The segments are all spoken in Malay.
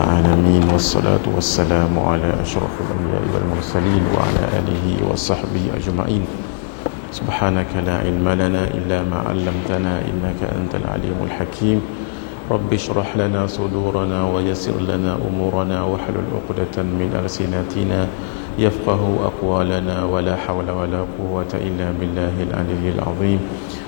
العالمين والصلاة والسلام على أشرف الأنبياء والمرسلين وعلى آله وصحبه أجمعين. سبحانك لا علم لنا إلا ما علمتنا إنك أنت العليم الحكيم. رب اشرح لنا صدورنا ويسر لنا أمورنا واحلل عقدة من ألسنتنا يفقه أقوالنا ولا حول ولا قوة إلا بالله العلي العظيم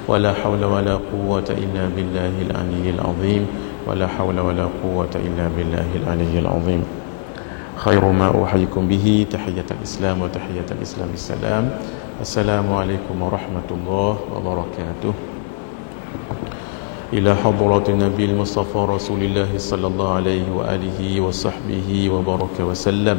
ولا حول ولا قوة إلا بالله العلي العظيم ولا حول ولا قوة إلا بالله العلي العظيم. خير ما أحييكم به تحية الإسلام وتحية الإسلام السلام. السلام عليكم ورحمة الله وبركاته. إلى حضرة النبي المصطفى رسول الله صلى الله عليه وآله وصحبه وبارك وسلم،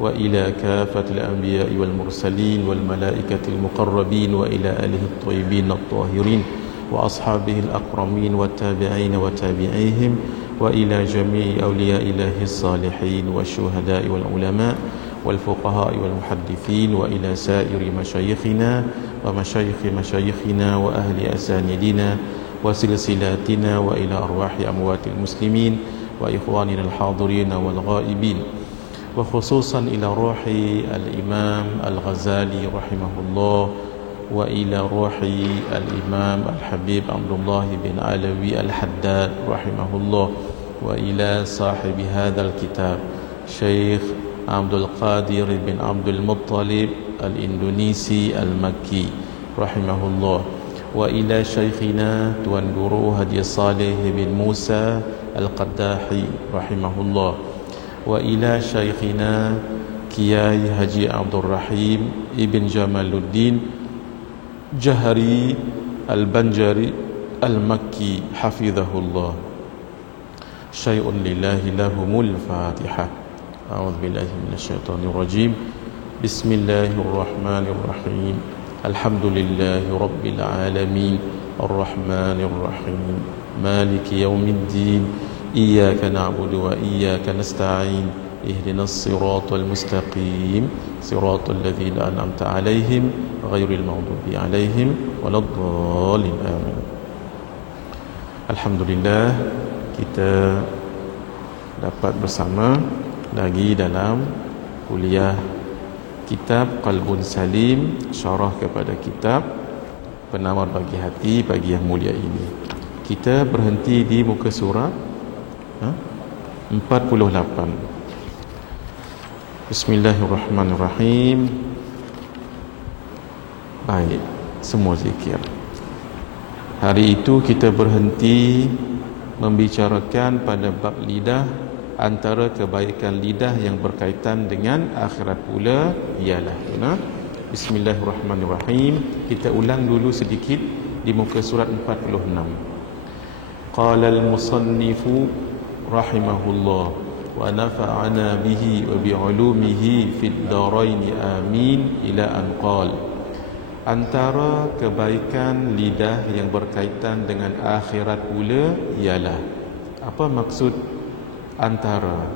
وإلى كافة الأنبياء والمرسلين والملائكة المقربين، وإلى آله الطيبين الطاهرين وأصحابه الأكرمين والتابعين وتابعيهم، وإلى جميع أولياء الله الصالحين والشهداء والعلماء والفقهاء والمحدثين، وإلى سائر مشايخنا ومشايخ مشايخنا وأهل أساندنا وسلسلاتنا، وإلى أرواح أموات المسلمين وإخواننا الحاضرين والغائبين، وخصوصا إلى روح الإمام الغزالي رحمه الله، وإلى روح الإمام الحبيب عبد الله بن علوي الحداد رحمه الله، وإلى صاحب هذا الكتاب شيخ عبد القادر بن عبد المطلب الإندونيسي المكي رحمه الله، وإلى شيخنا توان Guru Haji Saleh bin Musa Al-Qaddahi rahimahullah, وإلى شيخنا Kiai Haji Abdul Rahim Ibn Jamaluddin Jahari Al-Banjari Al-Makki hafizahullah. Syai'un lillahi lahumul Fatihah. A'udzu billahi minasyaitonir rajim. Bismillahirrahmanirrahim. Alhamdulillahi rabbil alamin. Arrahmanir rahim. Maliki yaumiddin. Iyyaka na'budu wa iyyaka nasta'in. Ihdinas siratal mustaqim. Siratal ladzina an'amta 'alaihim ghairil maghdubi 'alaihim waladdallin. Amin. Alhamdulillah, kita dapat bersama lagi dalam kuliah kitab Qalbun Salim, syarah kepada kitab Penawar Bagi Hati pagi yang mulia ini. Kita berhenti di muka surat 48. Bismillahirrahmanirrahim. Baik, semua zikir. Hari itu kita berhenti membicarakan pada bab lidah. Antara kebaikan lidah yang berkaitan dengan akhirat pula ialah Bismillahirrahmanirrahim. Kita ulang dulu sedikit di muka surat 46. Qala al-musannifu rahimahullah wa nafa'ana bihi wa bi'ulumihi fid darain amin ila an qala. Antara kebaikan lidah yang berkaitan dengan akhirat pula ialah. Apa maksud antara?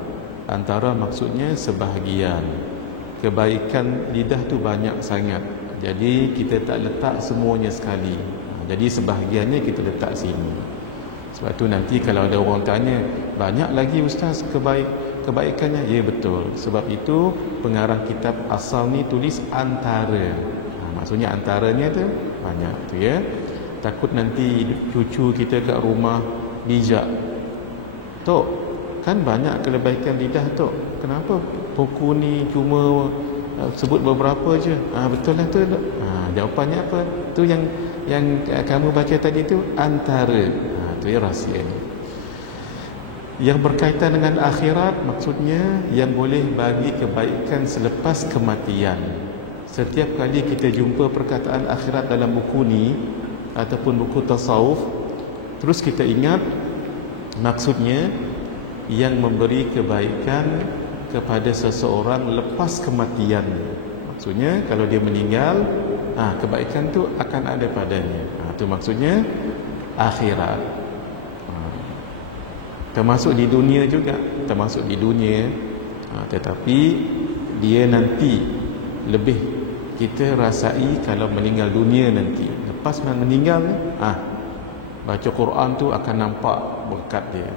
Antara maksudnya sebahagian. Kebaikan lidah tu banyak sangat, jadi kita tak letak semuanya sekali. Jadi sebahagiannya kita letak sini. Sebab tu nanti kalau ada orang tanya, banyak lagi ustaz kebaikannya? Ya, betul. Sebab itu pengarang kitab asal ni tulis antara. Maksudnya antaranya tu banyak tu ya. Takut nanti cucu kita kat rumah bijak, Tok, kan banyak kebaikan lidah Tok, kenapa buku ni cuma sebut beberapa je? Betul lah tu. Jawapannya apa? Tu yang kamu baca tadi tu antara. Tu ya rahsia ni. Yang berkaitan dengan akhirat maksudnya yang boleh bagi kebaikan selepas kematian. Setiap kali kita jumpa perkataan akhirat dalam buku ni ataupun buku tasawuf, terus kita ingat maksudnya yang memberi kebaikan kepada seseorang lepas kematian. Maksudnya kalau dia meninggal, kebaikan tu akan ada padanya. Itu maksudnya akhirat. Termasuk di dunia juga, termasuk di dunia. Tetapi dia nanti lebih kita rasai kalau meninggal dunia nanti. Lepas meninggal, baca Quran tu akan nampak berkat dia.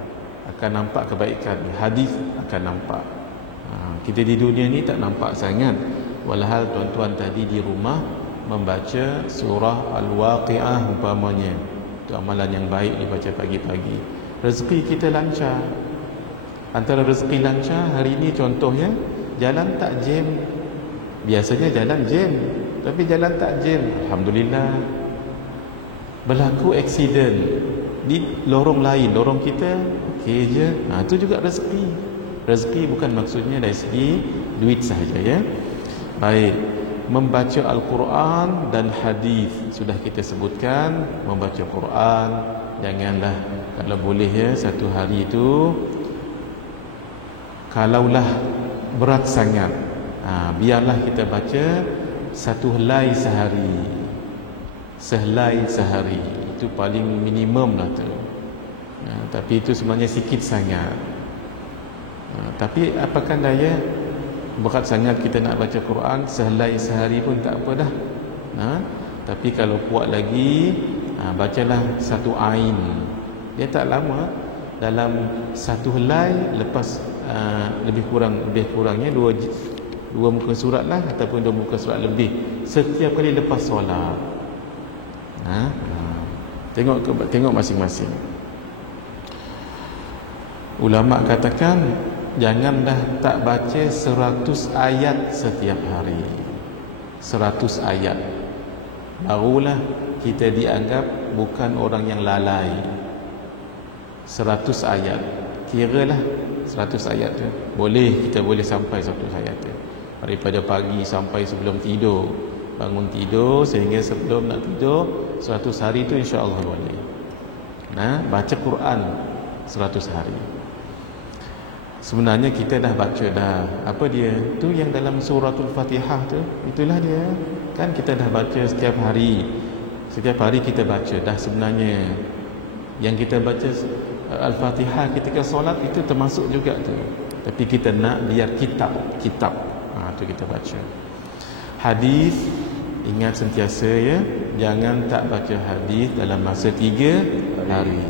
akan nampak kebaikan, hadis akan nampak. Kita di dunia ni tak nampak sangat. Walhal tuan-tuan tadi di rumah membaca surah Al-Waqiah umpamanya, itu amalan yang baik dibaca pagi-pagi. Rezeki kita lancar. Antara rezeki lancar hari ini contohnya, jalan tak jam. Biasanya jalan jam, tapi jalan tak jam, alhamdulillah. Berlaku aksiden di lorong lain, lorong kita okey je, itu juga rezeki. Rezeki bukan maksudnya dari segi duit sahaja, ya. Baik, membaca Al-Quran dan hadis sudah kita sebutkan. Membaca Quran, janganlah, kalau boleh ya, satu hari itu kalaulah berat sangat, biarlah kita baca satu helai sehari. Sehelai sehari, itu paling minimum lah tu. Tapi itu sebenarnya sikit sangat. Tapi apakah daya, berat sangat kita nak baca Quran, sehelai sehari pun tak apa dah. Tapi kalau kuat lagi, bacalah satu ain. Dia tak lama, dalam satu helai, lepas lebih kurangnya dua muka surat lah, ataupun 2 muka surat lebih setiap kali lepas solat. Tengok masing-masing. Ulama katakan janganlah tak baca 100 ayat setiap hari. 100 ayat, barulah kita dianggap bukan orang yang lalai. 100 ayat, kiralah 100 ayat tu, kita boleh sampai 100 ayat tu daripada pagi sampai sebelum tidur, bangun tidur sehingga sebelum nak tidur, 100 hari tu insya-Allah boleh. Baca Quran 100 hari. Sebenarnya kita dah baca dah. Apa dia? Tu yang dalam suratul Fatihah tu, itulah dia. Kan kita dah baca setiap hari. Setiap hari kita baca dah sebenarnya. Yang kita baca Al-Fatihah ketika solat itu termasuk juga tu. Tapi kita nak biar kitab. Tu kita baca. Hadis, ingat sentiasa ya, jangan tak baca hadis dalam masa 3 hari.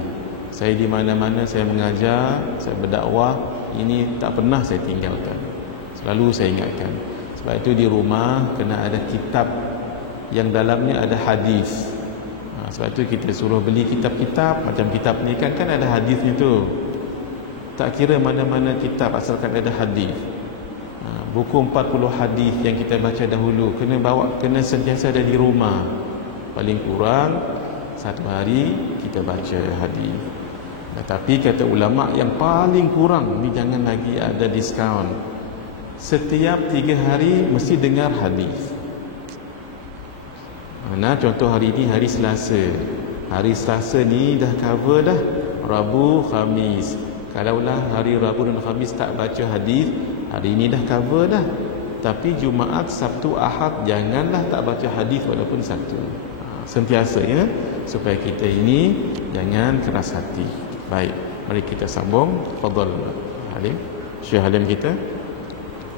Saya di mana-mana saya mengajar, saya berdakwah, ini tak pernah saya tinggalkan. Selalu saya ingatkan. Sebab itu di rumah kena ada kitab yang dalamnya ada hadis. Sebab itu kita suruh beli kitab-kitab. Macam kitab ni kan ada hadisnya tu. Tak kira mana-mana kitab asalkan ada hadis. Buku 40 hadis yang kita baca dahulu kena sentiasa ada di rumah. Paling kurang satu hari kita baca hadis. Tapi kata ulama yang paling kurang ni jangan lagi ada diskaun. Setiap 3 hari mesti dengar hadis. Contoh hari ini hari Selasa. Hari Selasa ni dah cover dah Rabu, Khamis. Kalaulah hari Rabu dan Khamis tak baca hadis, hari ini dah cover dah. Tapi Jumaat, Sabtu, Ahad janganlah tak baca hadis walaupun satu. Sentiasa ya, supaya kita ini jangan keras hati. Baik, mari kita sambung. Fadhal Halim, Syekh Halim kita.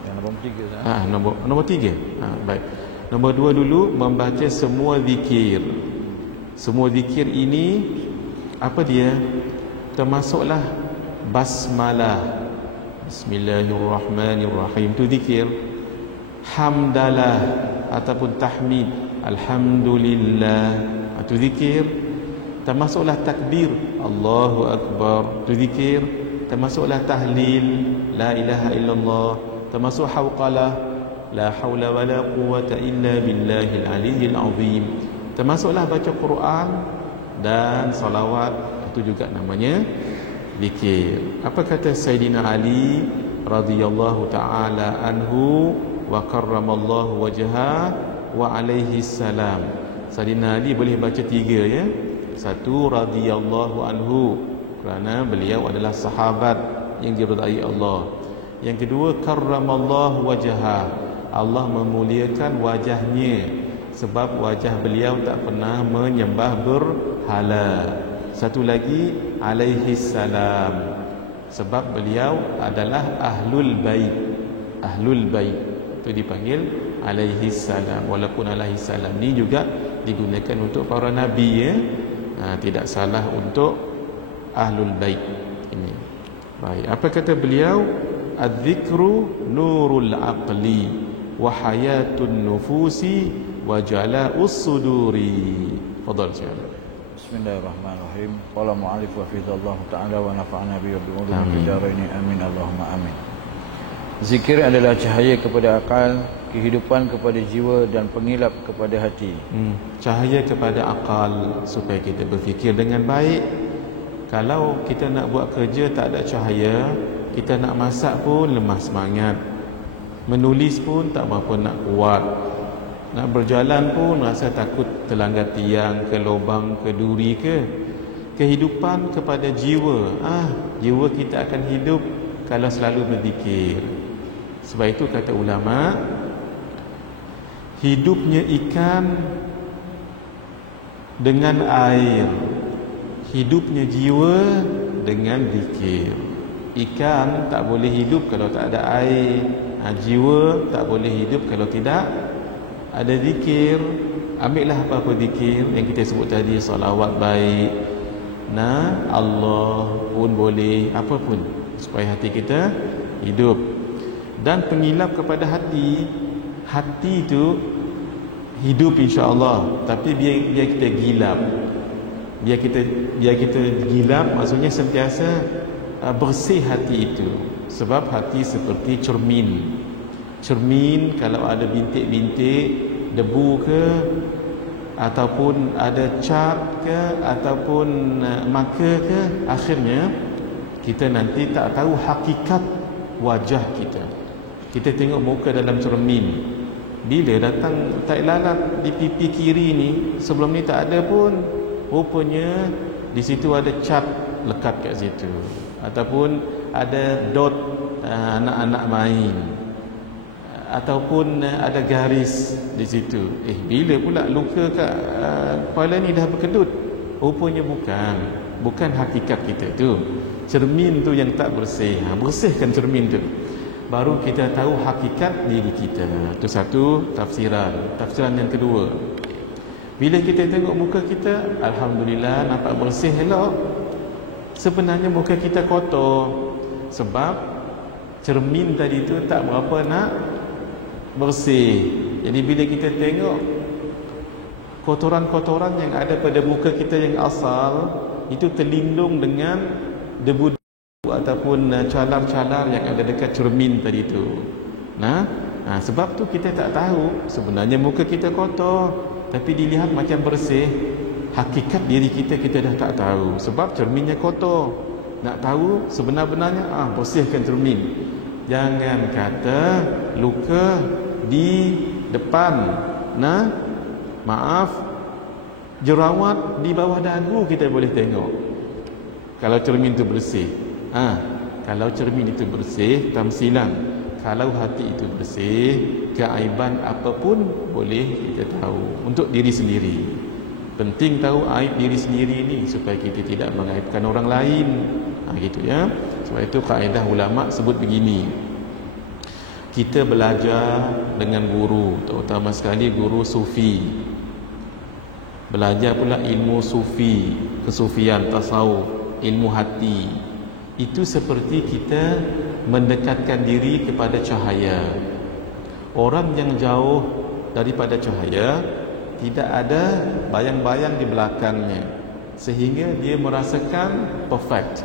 Yang nombor 3 nombor 3. Baik. Nombor 2 dulu, membaca semua zikir. Semua zikir ini apa dia? Termasuklah basmalah, Bismillahirrahmanirrahim, itu zikir. Hamdalah ataupun tahmid, Alhamdulillah, itu zikir. Termasuklah takbir, Allahu Akbar, itu zikir. Termasuklah tahlil, La ilaha illallah. Termasuk hawqalah, La hawla wa la quwwata illa billahil aliyyil azim. Termasuklah baca Quran dan salawat, itu juga namanya zikir. Apa kata Sayyidina Ali radhiyallahu ta'ala anhu wa karramallahu wajhah wa alaihi salam. Sayyidina Ali boleh baca 3 ya. 1 radhiyallahu anhu, kerana beliau adalah sahabat yang diridai Allah. Yang kedua karramallahu wajhah, Allah memuliakan wajahnya, sebab wajah beliau tak pernah menyembah berhala. Satu lagi alaihi salam, sebab beliau adalah ahlul bait. Ahlul bait itu dipanggil alaihi salam. Walaupun alaihi salam ni juga digunakan untuk para nabi ya. Tidak salah untuk ahlul bait ini. Baik, apa kata beliau? Adzikru nurul aqli wa hayatun nufusi wa jala'us suduri. Fadhal Syekh. Bismillahirrahmanirrahim. Qala mu'allif wa fidallahu ta'ala wa nafa'ana bi ulumil fidaraini amin Allahumma amin. Zikir adalah cahaya kepada akal, kehidupan kepada jiwa dan pengilap kepada hati. Cahaya kepada akal supaya kita berfikir dengan baik. Kalau kita nak buat kerja tak ada cahaya, kita nak masak pun lemah semangat, menulis pun tak berapa nak kuat, nak berjalan pun rasa takut terlanggar tiang, ke lubang, ke duri ke. Kehidupan kepada jiwa, jiwa kita akan hidup kalau selalu berzikir. Sebab itu kata ulama, hidupnya ikan dengan air, hidupnya jiwa dengan zikir. Ikan tak boleh hidup kalau tak ada air, jiwa tak boleh hidup kalau tidak ada zikir. Ambillah apa-apa zikir yang kita sebut tadi, salawat baik, Allah pun boleh, apa pun supaya hati kita hidup. Dan pengilap kepada hati, hati itu hidup insya-Allah, tapi biar kita gilap. Biar kita gilap, maksudnya sentiasa bersih hati itu. Sebab hati seperti cermin. Cermin kalau ada bintik-bintik debu ke, ataupun ada cat ke, ataupun maka ke, akhirnya kita nanti tak tahu hakikat wajah kita. Kita tengok muka dalam cermin, bila datang tai lalat di pipi kiri ni, sebelum ni tak ada pun, rupanya di situ ada cat lekat kat situ, ataupun ada dot anak-anak main, ataupun ada garis di situ. Bila pula luka kat kepala ni dah berkedut? Rupanya bukan hakikat kita tu. Cermin tu yang tak bersih. Bersihkan cermin tu, baru kita tahu hakikat diri kita. Itu satu tafsiran. Tafsiran yang kedua, bila kita tengok muka kita, alhamdulillah nampak bersih elok, sebenarnya muka kita kotor. Sebab cermin tadi tu tak berapa nak bersih. Jadi bila kita tengok kotoran-kotoran yang ada pada muka kita yang asal, itu terlindung dengan debu ataupun calar-calar yang ada dekat cermin tadi tu. Sebab tu kita tak tahu sebenarnya muka kita kotor, tapi dilihat macam bersih. Hakikat diri kita dah tak tahu, sebab cerminnya kotor. Nak tahu sebenar-benarnya, bersihkan cermin. Jangan kata luka di depan, jerawat di bawah dagu kita boleh tengok kalau cermin itu bersih. Kalau cermin itu bersih, tamsilan. Kalau hati itu bersih, keaiban apapun boleh kita tahu untuk diri sendiri. Penting tahu aib diri sendiri ni supaya kita tidak mengaibkan orang lain. Gitu ya. Sebab itu kaedah ulama sebut begini. Kita belajar dengan guru, terutama sekali guru sufi. Belajar pula ilmu sufi, kesufian, tasawuf, ilmu hati. Itu seperti kita mendekatkan diri kepada cahaya. Orang yang jauh daripada cahaya, tidak ada bayang-bayang di belakangnya, sehingga dia merasakan perfect.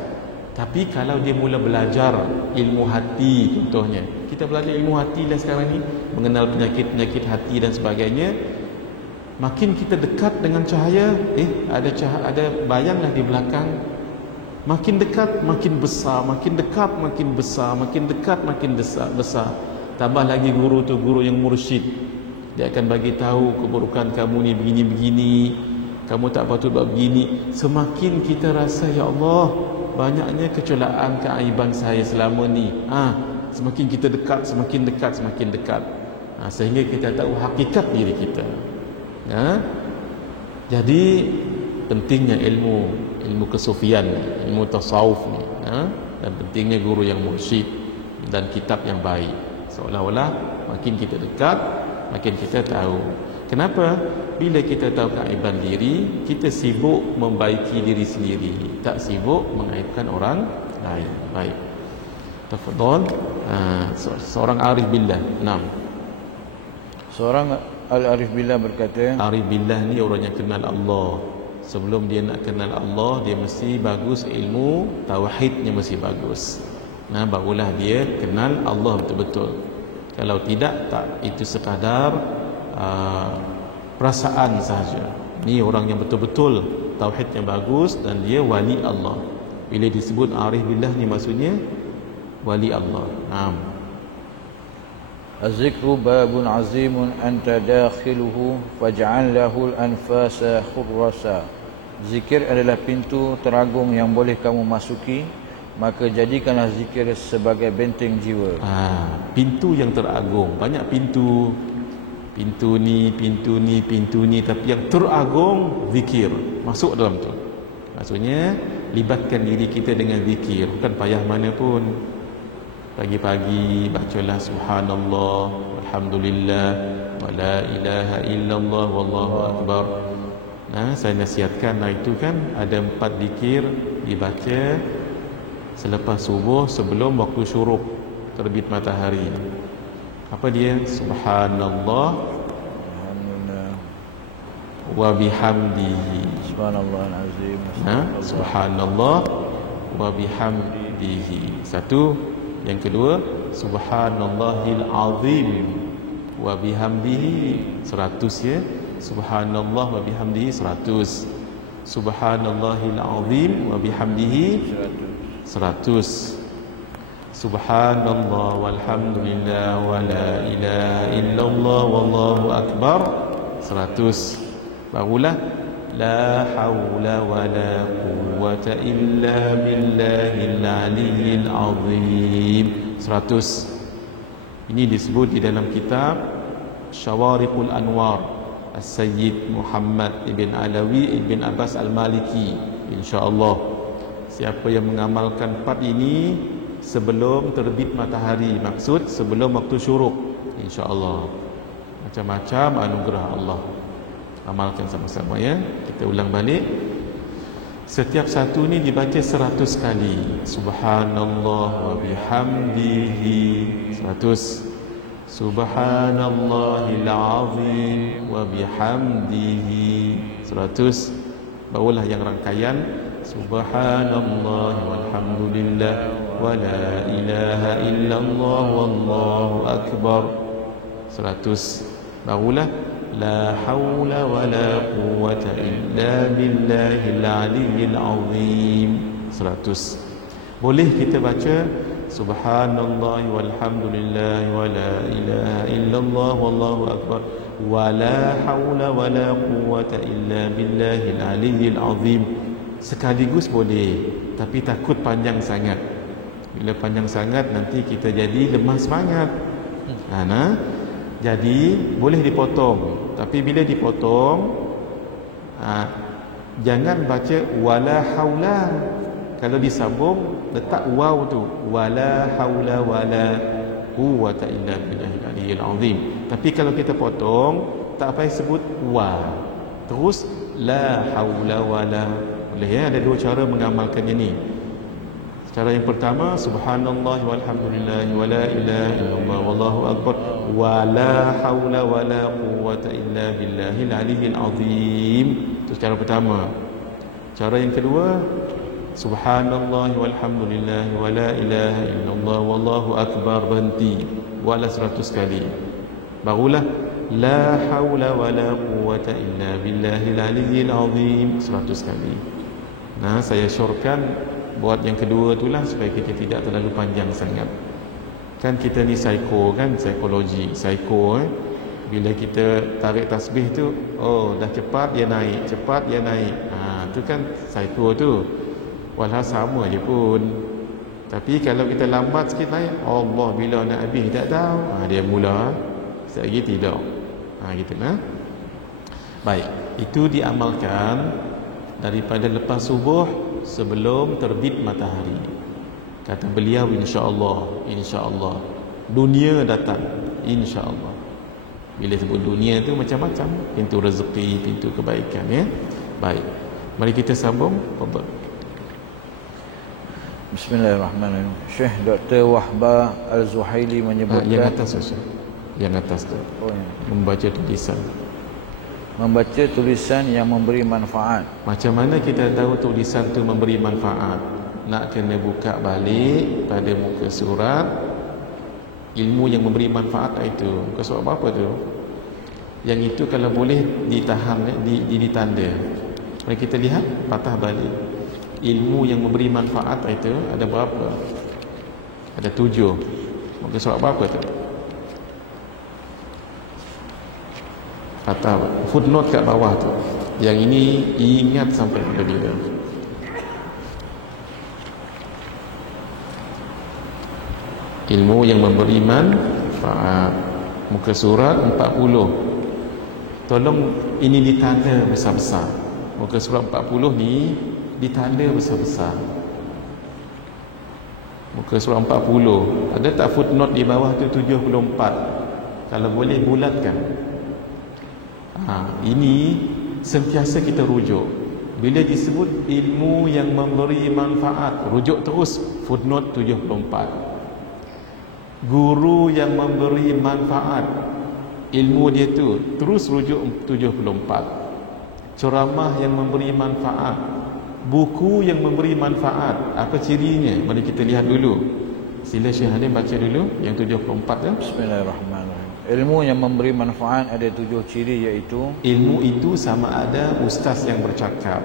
Tapi kalau dia mula belajar ilmu hati, contohnya kita belajar ilmu hati lah sekarang ni, mengenal penyakit-penyakit hati dan sebagainya, makin kita dekat dengan cahaya, ada bayanglah di belakang. Makin dekat makin besar, makin dekat makin besar, makin dekat makin besar. Tambah lagi guru tu guru yang mursyid, dia akan bagi tahu keburukan kamu ni begini-begini, kamu tak patut buat begini. Semakin kita rasa, ya Allah, banyaknya kecelaan, keaiban saya selama ni, semakin kita dekat, semakin dekat, semakin dekat, sehingga kita tahu hakikat diri kita. Jadi pentingnya ilmu kesufian, ilmu tasawuf ni, dan pentingnya guru yang mursyid dan kitab yang baik. Seolah-olah makin kita dekat, makin kita tahu. Kenapa? Bila kita tahu keaiban diri, kita sibuk membaiki diri sendiri, tak sibuk mengaibkan orang lain. Baik. Tafadhal. Seorang arif billah. Naam. Seorang al-arif billah berkata, Arif billah ni orang yang kenal Allah. Sebelum dia nak kenal Allah, dia mesti bagus ilmu tauhidnya, mesti bagus. Barulah dia kenal Allah betul-betul. Kalau tidak, tak, itu sekadar perasaan sahaja. Ni orang yang betul-betul tauhidnya bagus dan dia wali Allah. Bila disebut arif billah ni maksudnya wali Allah. Naam. Az-zikru babun azimun anta dakhiluhu faj'al lahu al-anfasa khurrasa. Zikir adalah pintu teragung yang boleh kamu masuki, maka jadikanlah zikir sebagai benteng jiwa. Pintu yang teragung. Banyak pintu. Pintu ni, pintu ni, pintu ni, tapi yang teragung zikir. Masuk dalam tu. Maksudnya libatkan diri kita dengan zikir. Bukan payah mana pun. Pagi-pagi bacalah subhanallah, alhamdulillah, wa la ilaha illallah, wallahu akbar. Saya nasihatkan, itu kan ada 4 zikir dibaca selepas subuh sebelum waktu syuruk terbit matahari. Apa dia? Subhanallah wa bihamdihi. Subhanallahal azim. Subhanallah wa bihamdihi. Satu. Yang kedua, subhanallahil azim wa bihamdihi 100 ya. Subhanallah wa bihamdihi 100. Subhanallahil azim wa bihamdihi 100. Subhanallah walhamdulillah wa la ilaha illallah wallahu akbar 100. Barulah la haula wa la quwwata illa billahil aliyyil azim 100. Ini disebut di dalam kitab Syawariqul Anwar As-Sayyid Muhammad Ibn Alawi Ibn Abbas Al-Maliki. InsyaAllah siapa yang mengamalkan 4 ini sebelum terbit matahari, maksud sebelum waktu syuruk, InsyaAllah macam-macam anugerah Allah. Amalkan sama-sama ya. Kita ulang balik. Setiap satu ni dibaca 100 kali. Subhanallah wa bihamdihi 100. Subhanallahil azim wa bihamdihi 100. Barulah yang rangkaian subhanallah walhamdulillah wa la ilaha illallah wallahu akbar 100. Barulah la haula wa la quwwata illa billahil aliyyil azim 100. Boleh kita baca subhanallah walhamdulillah wa la ilaha illallah wallahu akbar wa la haula wa la quwwata illa billahil aliyyil azim sekaligus boleh, tapi takut panjang sangat. Bila panjang sangat nanti kita jadi lemah semangat. Jadi boleh dipotong, tapi bila dipotong jangan baca wala haula. Kalau disambung letak waw tu, wala haula wala quwwata illa billahil aliyyil azim. Tapi kalau kita potong, tak payah sebut wa, terus la haula wala. Boleh ya, ada 2 cara mengamalkannya ni. Cara yang pertama, subhanallah walhamdulillah wa la ilaha illallah wallahu akbar wa la haula wa la quwwata illa billahil aliyyil azim. Itu cara pertama. Cara yang kedua, subhanallah walhamdulillah wa la ilaha illallah wallahu akbar, berhenti wala 100 kali. Barulah la haula wa la quwwata illa billahil aliyyil azim 100 kali. Saya syorkan buat yang kedua itulah supaya kita tidak terlalu panjang sangat. Kan kita ni psikologi. Bila kita tarik tasbih tu, dah cepat dia naik, tu kan psiko tu. Walau sama je pun. Tapi kalau kita lambat sikit naik, Allah bila nak habis tak tahu. Dia mula, sekejap lagi tidak. Gitu nah. Baik, itu diamalkan daripada lepas subuh sebelum terbit matahari. Kata beliau insya-Allah dunia datang, insya-Allah. Bila sebut dunia tu macam-macam, pintu rezeki, pintu kebaikan ya. Baik. Mari kita sambung. Bismillahirrahmanirrahim. Syekh Dr. Wahbah Al-Zuhaili menyebutkan yang atas Ustaz. Yang atas tu. Membaca tulisan. Membaca tulisan yang memberi manfaat. Macam mana kita tahu tulisan tu memberi manfaat? Nak kena buka balik pada muka surat ilmu yang memberi manfaat itu. Muka surat apa tu? Yang itu kalau boleh ditahan, ditanda. Mari kita lihat, patah balik. Ilmu yang memberi manfaat itu ada berapa? Ada 7. Muka surat berapa tu? Patah footnote kat bawah tu. Yang ini ingat sampai bila-bila. Ilmu yang memberi manfaat. Muka surat 40. Tolong ini ditanda besar-besar. Muka surat 40 ni ditanda besar-besar. Muka surat 40. Ada tak footnote di bawah tu 74? Kalau boleh bulatkan. Ini sentiasa kita rujuk. Bila disebut ilmu yang memberi manfaat, rujuk terus footnote 74. Guru yang memberi manfaat, ilmu dia tu terus rujuk 74. Ceramah yang memberi manfaat, buku yang memberi manfaat, apa cirinya? Mari kita lihat dulu. Sila Syekh Halim baca dulu yang 74 tu. Bismillahirrahmanirrahim. Ilmu yang memberi manfaat ada 7 ciri, iaitu ilmu itu sama ada ustaz yang bercakap,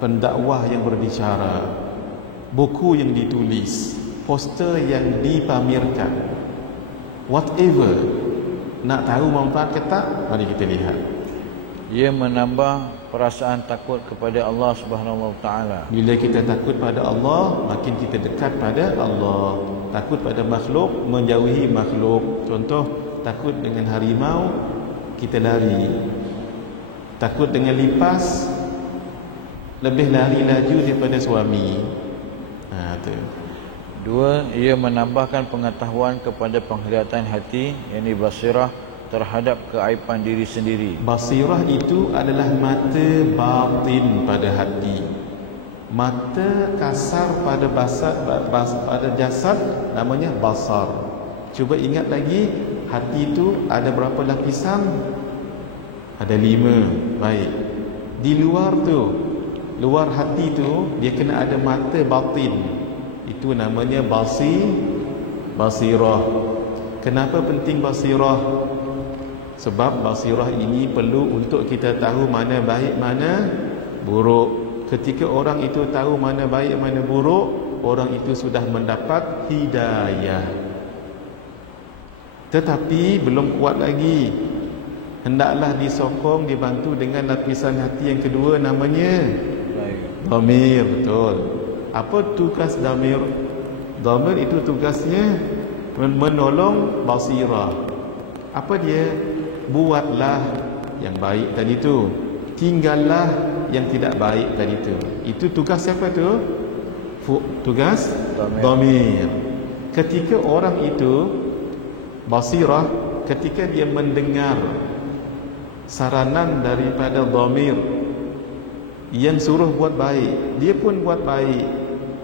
pendakwah yang berbicara, buku yang ditulis, poster yang dipamerkan. Whatever. Nak tahu manfaat ke tak? Mari kita lihat. ia menambah perasaan takut kepada Allah Subhanahu Wa Taala. Bila kita takut pada Allah, makin kita dekat pada Allah. Takut pada makhluk, menjauhi makhluk. Contoh, takut dengan harimau, kita lari. Takut dengan lipas, lebih lari laju daripada suami. Tu. 2. Ia menambahkan pengetahuan kepada penglihatan hati, yakni basirah, terhadap keaiban diri sendiri. Basirah itu adalah mata batin pada hati. Mata kasar pada pada jasad namanya basar. Cuba ingat lagi, hati itu ada berapa lapisan? Ada 5. Baik. Di luar tu, luar hati tu dia kena ada mata batin. Itu namanya basirah. Kenapa penting basirah? Sebab basirah ini perlu untuk kita tahu mana baik, mana buruk. Ketika orang itu tahu mana baik, mana buruk, orang itu sudah mendapat hidayah. Tetapi belum kuat lagi. Hendaklah disokong, dibantu dengan lapisan hati yang kedua, namanya dhamir. Betul. Apa tugas dhamir? Dhamir itu tugasnya menolong basirah. Apa dia? Buatlah yang baik tadi tu, tinggallah yang tidak baik tadi tu. Itu tugas siapa tu? Tugas dhamir. Ketika orang itu basirah, ketika dia mendengar saranan daripada dhamir yang suruh buat baik, dia pun buat baik,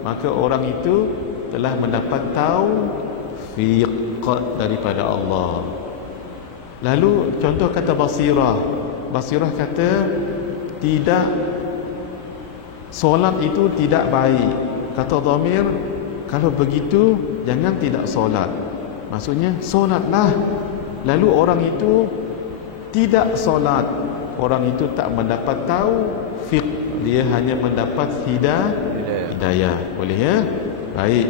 maka orang itu telah mendapat taufiq daripada Allah. Lalu contoh kata basirah. Basirah kata tidak, solat itu tidak baik. Kata dhamir, kalau begitu jangan tidak solat. Maksudnya solatlah. Lalu orang itu tidak solat, orang itu tak mendapat taufiq, dia hanya mendapat hidayah. Boleh ya? Baik.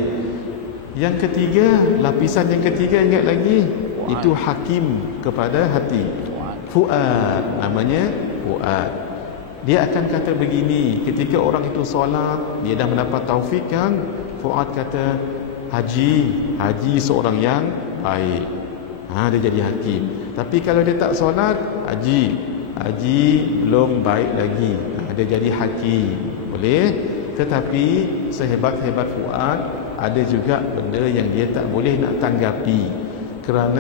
Yang ketiga, lapisan yang ketiga, ingat lagi, itu hakim kepada hati. Fuad, namanya fuad. Dia akan kata begini, ketika orang itu solat, dia dah mendapat taufik kan? Fuad kata, Haji seorang yang baik. Dia jadi hakim. Tapi kalau dia tak solat, Haji belum baik lagi. Dia jadi hakim. Boleh? Tetapi sehebat-hebat fuad, ada juga benda yang dia tak boleh nak tanggapi. Kerana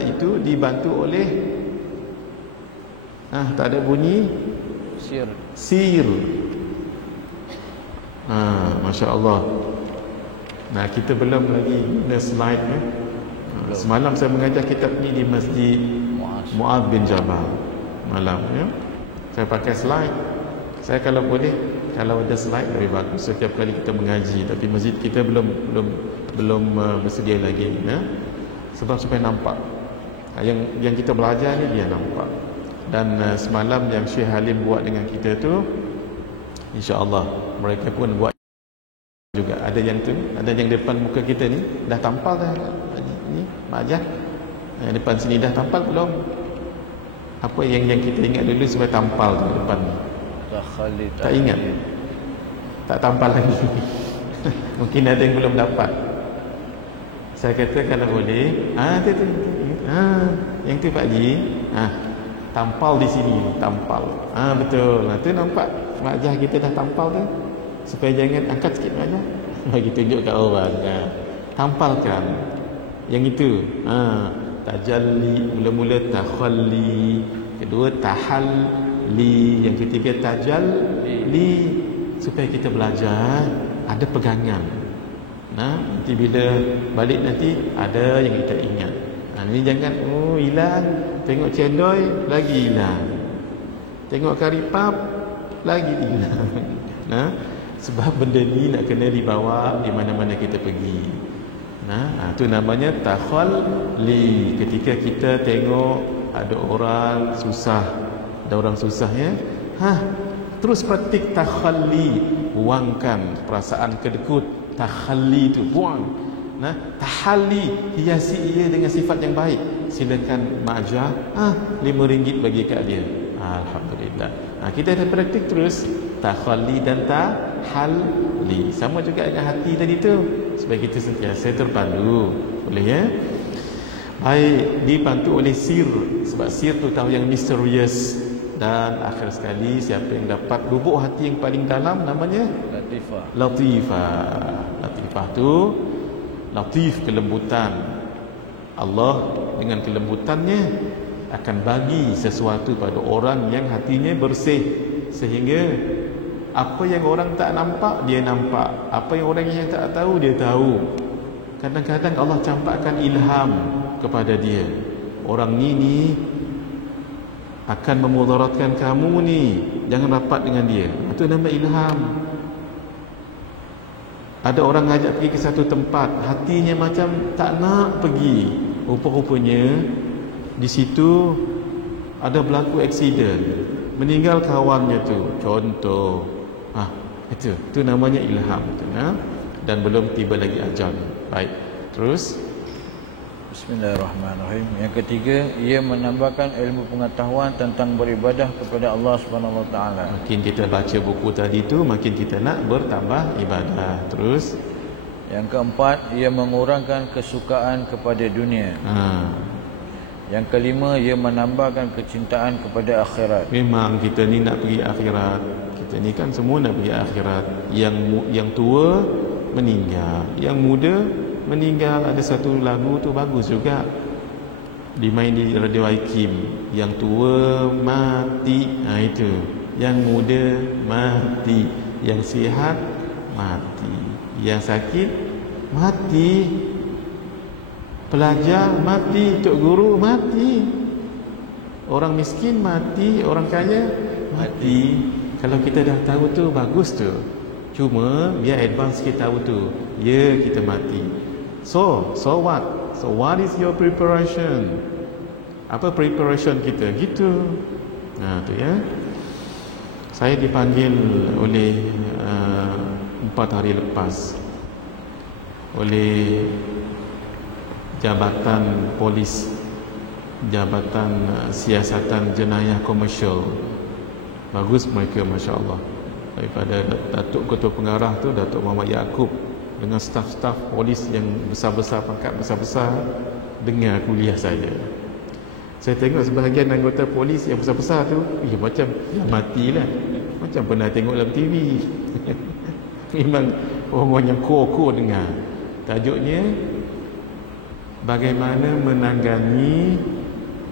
itu dibantu oleh tak ada bunyi sir. Masya Allah. Nah, kita belum lagi guna slide ya. Semalam saya mengajar kitab ni di Masjid Mu'adh bin Jabal malam ya. Saya pakai slide. Saya kalau boleh, kalau ada slide lebih bagus setiap kali kita mengaji, tapi masjid kita belum bersedia lagi ya. Sebab supaya nampak yang kita belajar ni dia nampak. Dan semalam yang Syekh Halim buat dengan kita tu, insya-Allah mereka pun buat juga. Ada yang tu, ada yang depan muka kita ni dah tampal dah ni majah. Yang depan sini dah tampal belum? Apa yang kita ingat dulu supaya tampal tu depan ni? Tak ingat. Tak tampal lagi. Mungkin ada yang belum dapat. Saya kata kalau boleh, tu. Yang tu Pak Haji, tampal di sini, tampal. Betul. Tu nampak majah kita dah tampal tu. Supaya jangan angkat sikit majah. Bagi tunjuk kat orang. Tampalkan. Yang itu. Tajalli, mula-mula takhalli, kedua tahalli, yang ketiga tajalli, supaya kita belajar ada pegangan. Nanti bila balik nanti ada yang kita ingat. Ini jangan hilang, tengok cendol lagi hilang, tengok kari pap lagi hilang. Sebab benda ni nak kena dibawa di mana-mana kita pergi. Itu namanya takhalli. Ketika kita tengok ada orang susah, ya, terus praktik takhalli, buangkan perasaan kedekut. Takhalli itu buang. Tahalli, hiasi ia dengan sifat yang baik. Silakan majah, RM5 bagi kat dia. Alhamdulillah. Kita dah praktik terus takhalli dan tahalli. Sama juga dengan hati tadi tu, supaya kita sentiasa terpandu. Boleh ya? Baik, dibantu oleh sir. Sebab sir tu tahu yang misterius. Dan akhir sekali, siapa yang dapat lubuk hati yang paling dalam, namanya Latifah. Latifah tu latif, kelembutan. Allah dengan kelembutannya akan bagi sesuatu pada orang yang hatinya bersih, sehingga apa yang orang tak nampak dia nampak, apa yang orang yang tak tahu dia tahu. Kadang-kadang Allah campakkan ilham kepada dia, orang ni akan memudaratkan kamu ni, jangan rapat dengan dia. Itu nama ilham. Ada orang ngajak pergi ke satu tempat, hatinya macam tak nak pergi. Rupa-rupanya di situ ada berlaku aksiden, meninggal kawannya tu. Contoh. Itu namanya ilham tu, dan belum tiba lagi ajal. Baik. Terus Bismillahirrahmanirrahim. Yang ketiga, ia menambahkan ilmu pengetahuan tentang beribadah kepada Allah Subhanahu Wa Taala. Makin kita baca buku tadi tu, makin kita nak bertambah ibadah. Terus yang keempat, ia mengurangkan kesukaan kepada dunia. Yang kelima, ia menambahkan kecintaan kepada akhirat. Memang kita ni nak pergi akhirat. Kita ni kan semua nak pergi akhirat. Yang tua meninggal, yang muda meninggal. Ada satu lagu tu bagus juga, dimain di Radio Hakim. Yang tua mati, itu. Yang muda mati, yang sihat mati, yang sakit mati, pelajar mati, tok guru mati, orang miskin mati, orang kaya mati. Kalau kita dah tahu tu bagus tu. Cuma biar advance kita tahu tu, ya kita mati. So what? So what is your preparation? Apa preparation kita? Gitu. Tu ya. Saya dipanggil oleh 4 hari lepas oleh Jabatan Polis, Jabatan Siasatan Jenayah Komersial. Bagus mereka, Masya Allah. Daripada Datuk Ketua Pengarah tu, Datuk Muhammad Yaakob, dengan staf-staf polis yang besar-besar, pangkat besar-besar, dengar kuliah saya. Saya tengok sebahagian anggota polis yang besar-besar tu, macam dah matilah, macam pernah tengok dalam TV. Memang orang-orang yang core dengar. Tajuknya, bagaimana menangani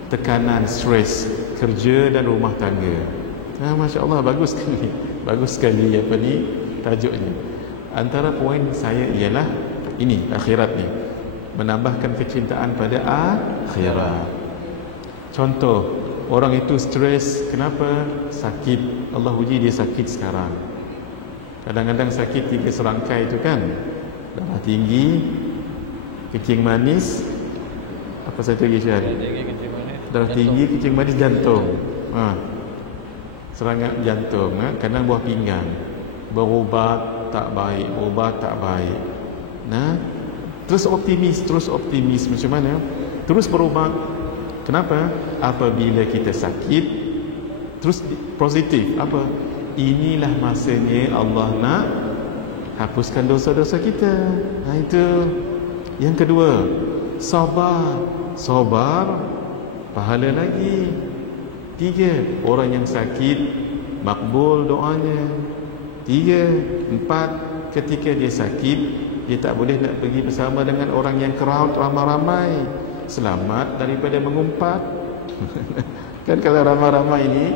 tekanan stres kerja dan rumah tangga. Masya Allah, bagus sekali. Bagus sekali tajuknya. Antara poin saya ialah ini, akhirat ni, menambahkan kecintaan pada akhirat. Contoh, orang itu stres, kenapa? Sakit. Allah uji dia sakit sekarang. Kadang-kadang sakit 3 serangkai itu kan, darah tinggi, kencing manis, apa satu lagi Syah? Darah tinggi, kencing manis, jantung. Serangan jantung, kadang buah pinggang. Berubat tak baik, ubat tak baik. Nah, terus optimis macam mana? Terus berubat. Kenapa? Apabila kita sakit, terus positif. Apa? Inilah masanya Allah nak hapuskan dosa-dosa kita. Nah, itu. Yang kedua, sabar, pahala lagi. 3, orang yang sakit makbul doanya. 3, 4, ketika dia sakit, dia tak boleh nak pergi bersama dengan orang yang crowd ramai-ramai. Selamat daripada mengumpat. Kan kalau ramai-ramai ini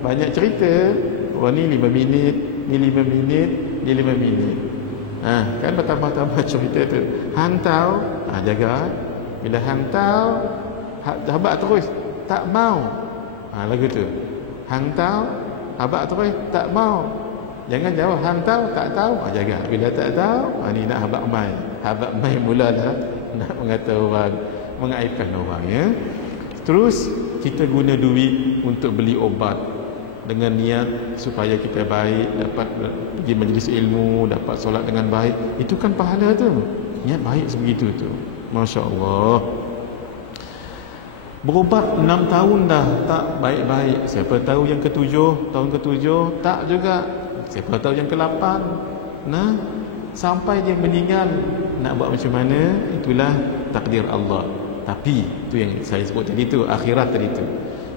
banyak cerita. Orang ni 5 minit, ni 5 minit, ni 5 minit. Kan bertambah-tambah cerita tu. Hantau, jaga. Bila hantau, habak terus, tak mau. Lagu tu. Hantau, habak terus, tak mau. Jangan jawab hantau, tak tahu. Jaga. Bila tak tahu, ni nak habak mai. Habak mai mulalah nak mengata orang, mengaibkan orang, ya. Terus kita guna duit untuk beli obat dengan niat supaya kita baik, dapat pergi majlis ilmu, dapat solat dengan baik. Itu kan pahala tu. Niat baik sebegitu tu. Masya-Allah. Berubat 6 tahun dah tak baik-baik. Siapa tahu yang ke-7, tahun ke-7 tak juga. Siapa tahu yang ke-8. Nah, sampai dia meninggal, nak buat macam mana? Itulah takdir Allah. Tapi itu yang saya sebut tadi tu, akhirat tadi tu.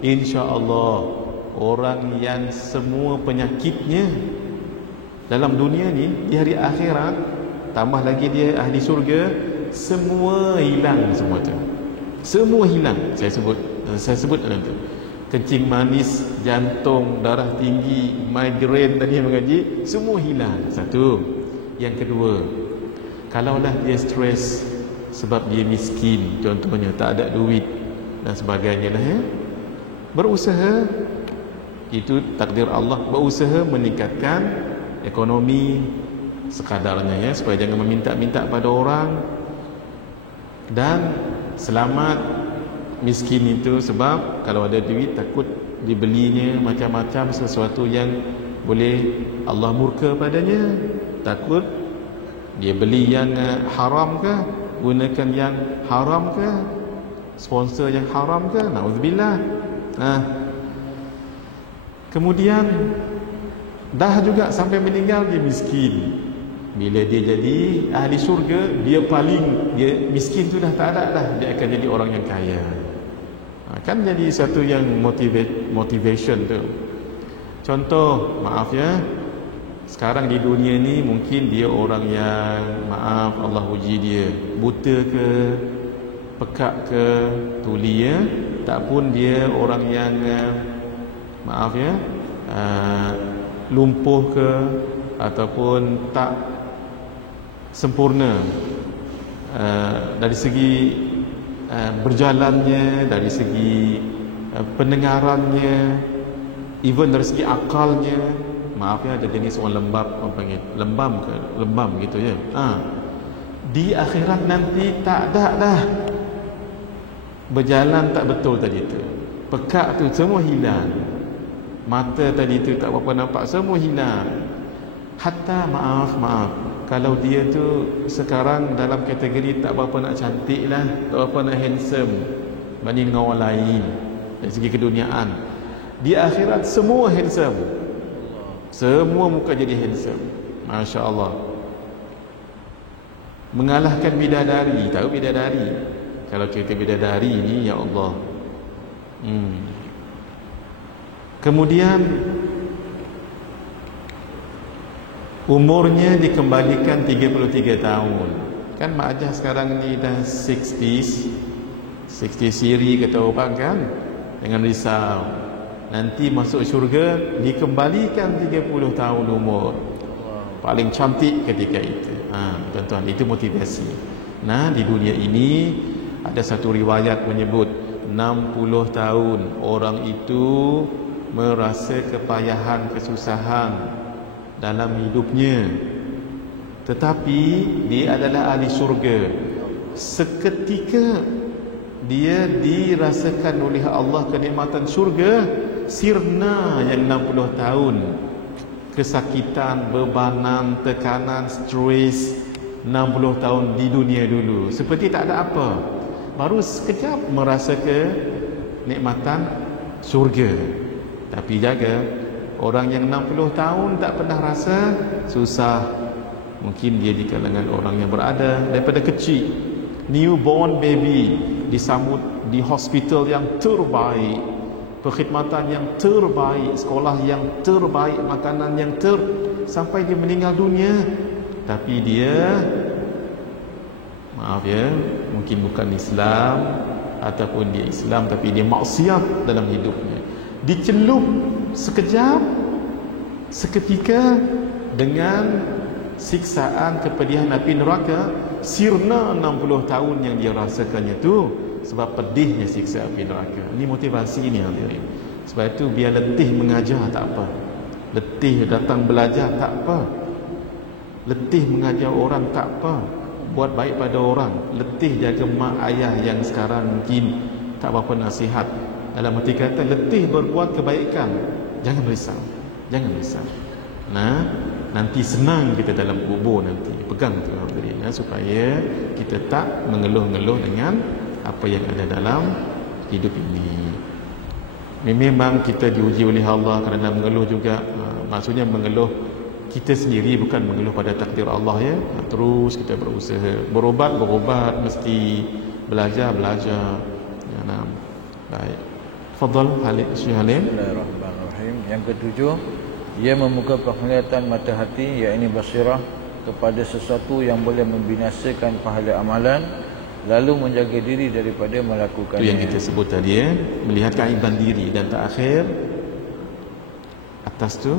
Insya-Allah orang yang semua penyakitnya dalam dunia ni, di hari akhirat, tambah lagi dia ahli syurga, semua hilang semua tu. Semua hilang. Saya sebut dalam tu. Kencing manis, jantung, darah tinggi, migraine tadi yang mengaji, semua hilang. Satu. Yang kedua, kalaulah dia stres sebab dia miskin, contohnya tak ada duit dan sebagainya lah, ya, berusaha, itu takdir Allah, berusaha meningkatkan ekonomi sekadarnya, ya, supaya jangan meminta-minta pada orang, dan selamat miskin itu sebab kalau ada duit takut dibelinya macam-macam sesuatu yang boleh Allah murka padanya. Takut dia beli yang haram ke, gunakan yang haram ke, sponsor yang haram ke, na'udzubillah. Kemudian dah juga sampai meninggal dia miskin. Bila dia jadi ahli syurga, dia miskin tu dah tak ada dah, dia akan jadi orang yang kaya. Kan jadi satu yang motivation tu. Contoh, maaf ya, sekarang di dunia ni mungkin dia orang yang, maaf Allah uji dia, buta ke, pekak ke, tuli, ya, tak pun dia orang yang maaf ya, lumpuh ke, ataupun tak sempurna dari segi berjalannya, dari segi pendengarannya, even dari segi akalnya. Maaf ya, ada jenis orang lembab, orang panggil lembam gitu, ya. Di akhirat nanti tak ada dah, berjalan tak betul tadi tu, pekak tu semua hilang, mata tadi tu tak apa nampak, semua hilang. Hatta maaf kalau dia tu sekarang dalam kategori tak berapa nak cantik lah, tak berapa nak handsome banding dengan orang lain dari segi keduniaan, di akhirat semua handsome, semua muka jadi handsome, Masya Allah. Mengalahkan bidadari. Tahu bidadari? Kalau cerita bidadari ni, ya Allah. Kemudian umurnya dikembalikan 33 tahun. Kan Mak Ajah sekarang ni dah 60 siri kata orang kan, dengan risau. Nanti masuk syurga dikembalikan 30 tahun umur. paling cantik ketika itu. Tuan-tuan, itu motivasi. Nah, di dunia ini ada satu riwayat menyebut 60 tahun orang itu merasa kepayahan, kesusahan dalam hidupnya, tetapi dia adalah ahli syurga. Seketika dia dirasakan oleh Allah kenikmatan syurga, sirna yang 60 tahun kesakitan, bebanan, tekanan, stres 60 tahun di dunia dulu seperti tak ada apa, baru sekejap merasa kenikmatan syurga. Tapi jaga, orang yang 60 tahun tak pernah rasa, susah. Mungkin dia di kalangan orang yang berada daripada kecil, newborn baby, disambut di hospital yang terbaik, perkhidmatan yang terbaik, sekolah yang terbaik, makanan yang sampai dia meninggal dunia. Tapi dia, maaf ya, mungkin bukan Islam, ataupun dia Islam tapi dia maksiat dalam hidupnya, dicelup sekejap, seketika dengan siksaan kepedihan api neraka, sirna 60 tahun yang dia rasakannya tu sebab pedihnya siksa api neraka. Ini motivasi ni hadirin. Sebab itu biar letih mengajar tak apa, letih datang belajar tak apa, letih mengajar orang tak apa, buat baik pada orang, letih jaga mak ayah yang sekarang mungkin tak berapa nasihat, dalam arti kata letih berbuat kebaikan, jangan risau, jangan risau. Nah, nanti senang kita dalam kubur nanti. Pegang tu hadirin, supaya kita tak mengeluh-ngeluh dengan apa yang ada dalam hidup ini. Memang kita diuji oleh Allah kerana mengeluh juga. Maksudnya mengeluh kita sendiri, bukan mengeluh pada takdir Allah ya. Terus kita berusaha, berobat, mesti belajar. Ya, nah. Baik. Fadhal Syekh Halim. Bismillahirrahmanirrahim. Yang ketujuh, ia membuka penglihatan mata hati, iaitu basirah, kepada sesuatu yang boleh membinasakan pahala amalan, lalu menjaga diri daripada melakukannya. Itu yang kita sebut tadi ya, melihat keaiban diri. Dan terakhir atas tu,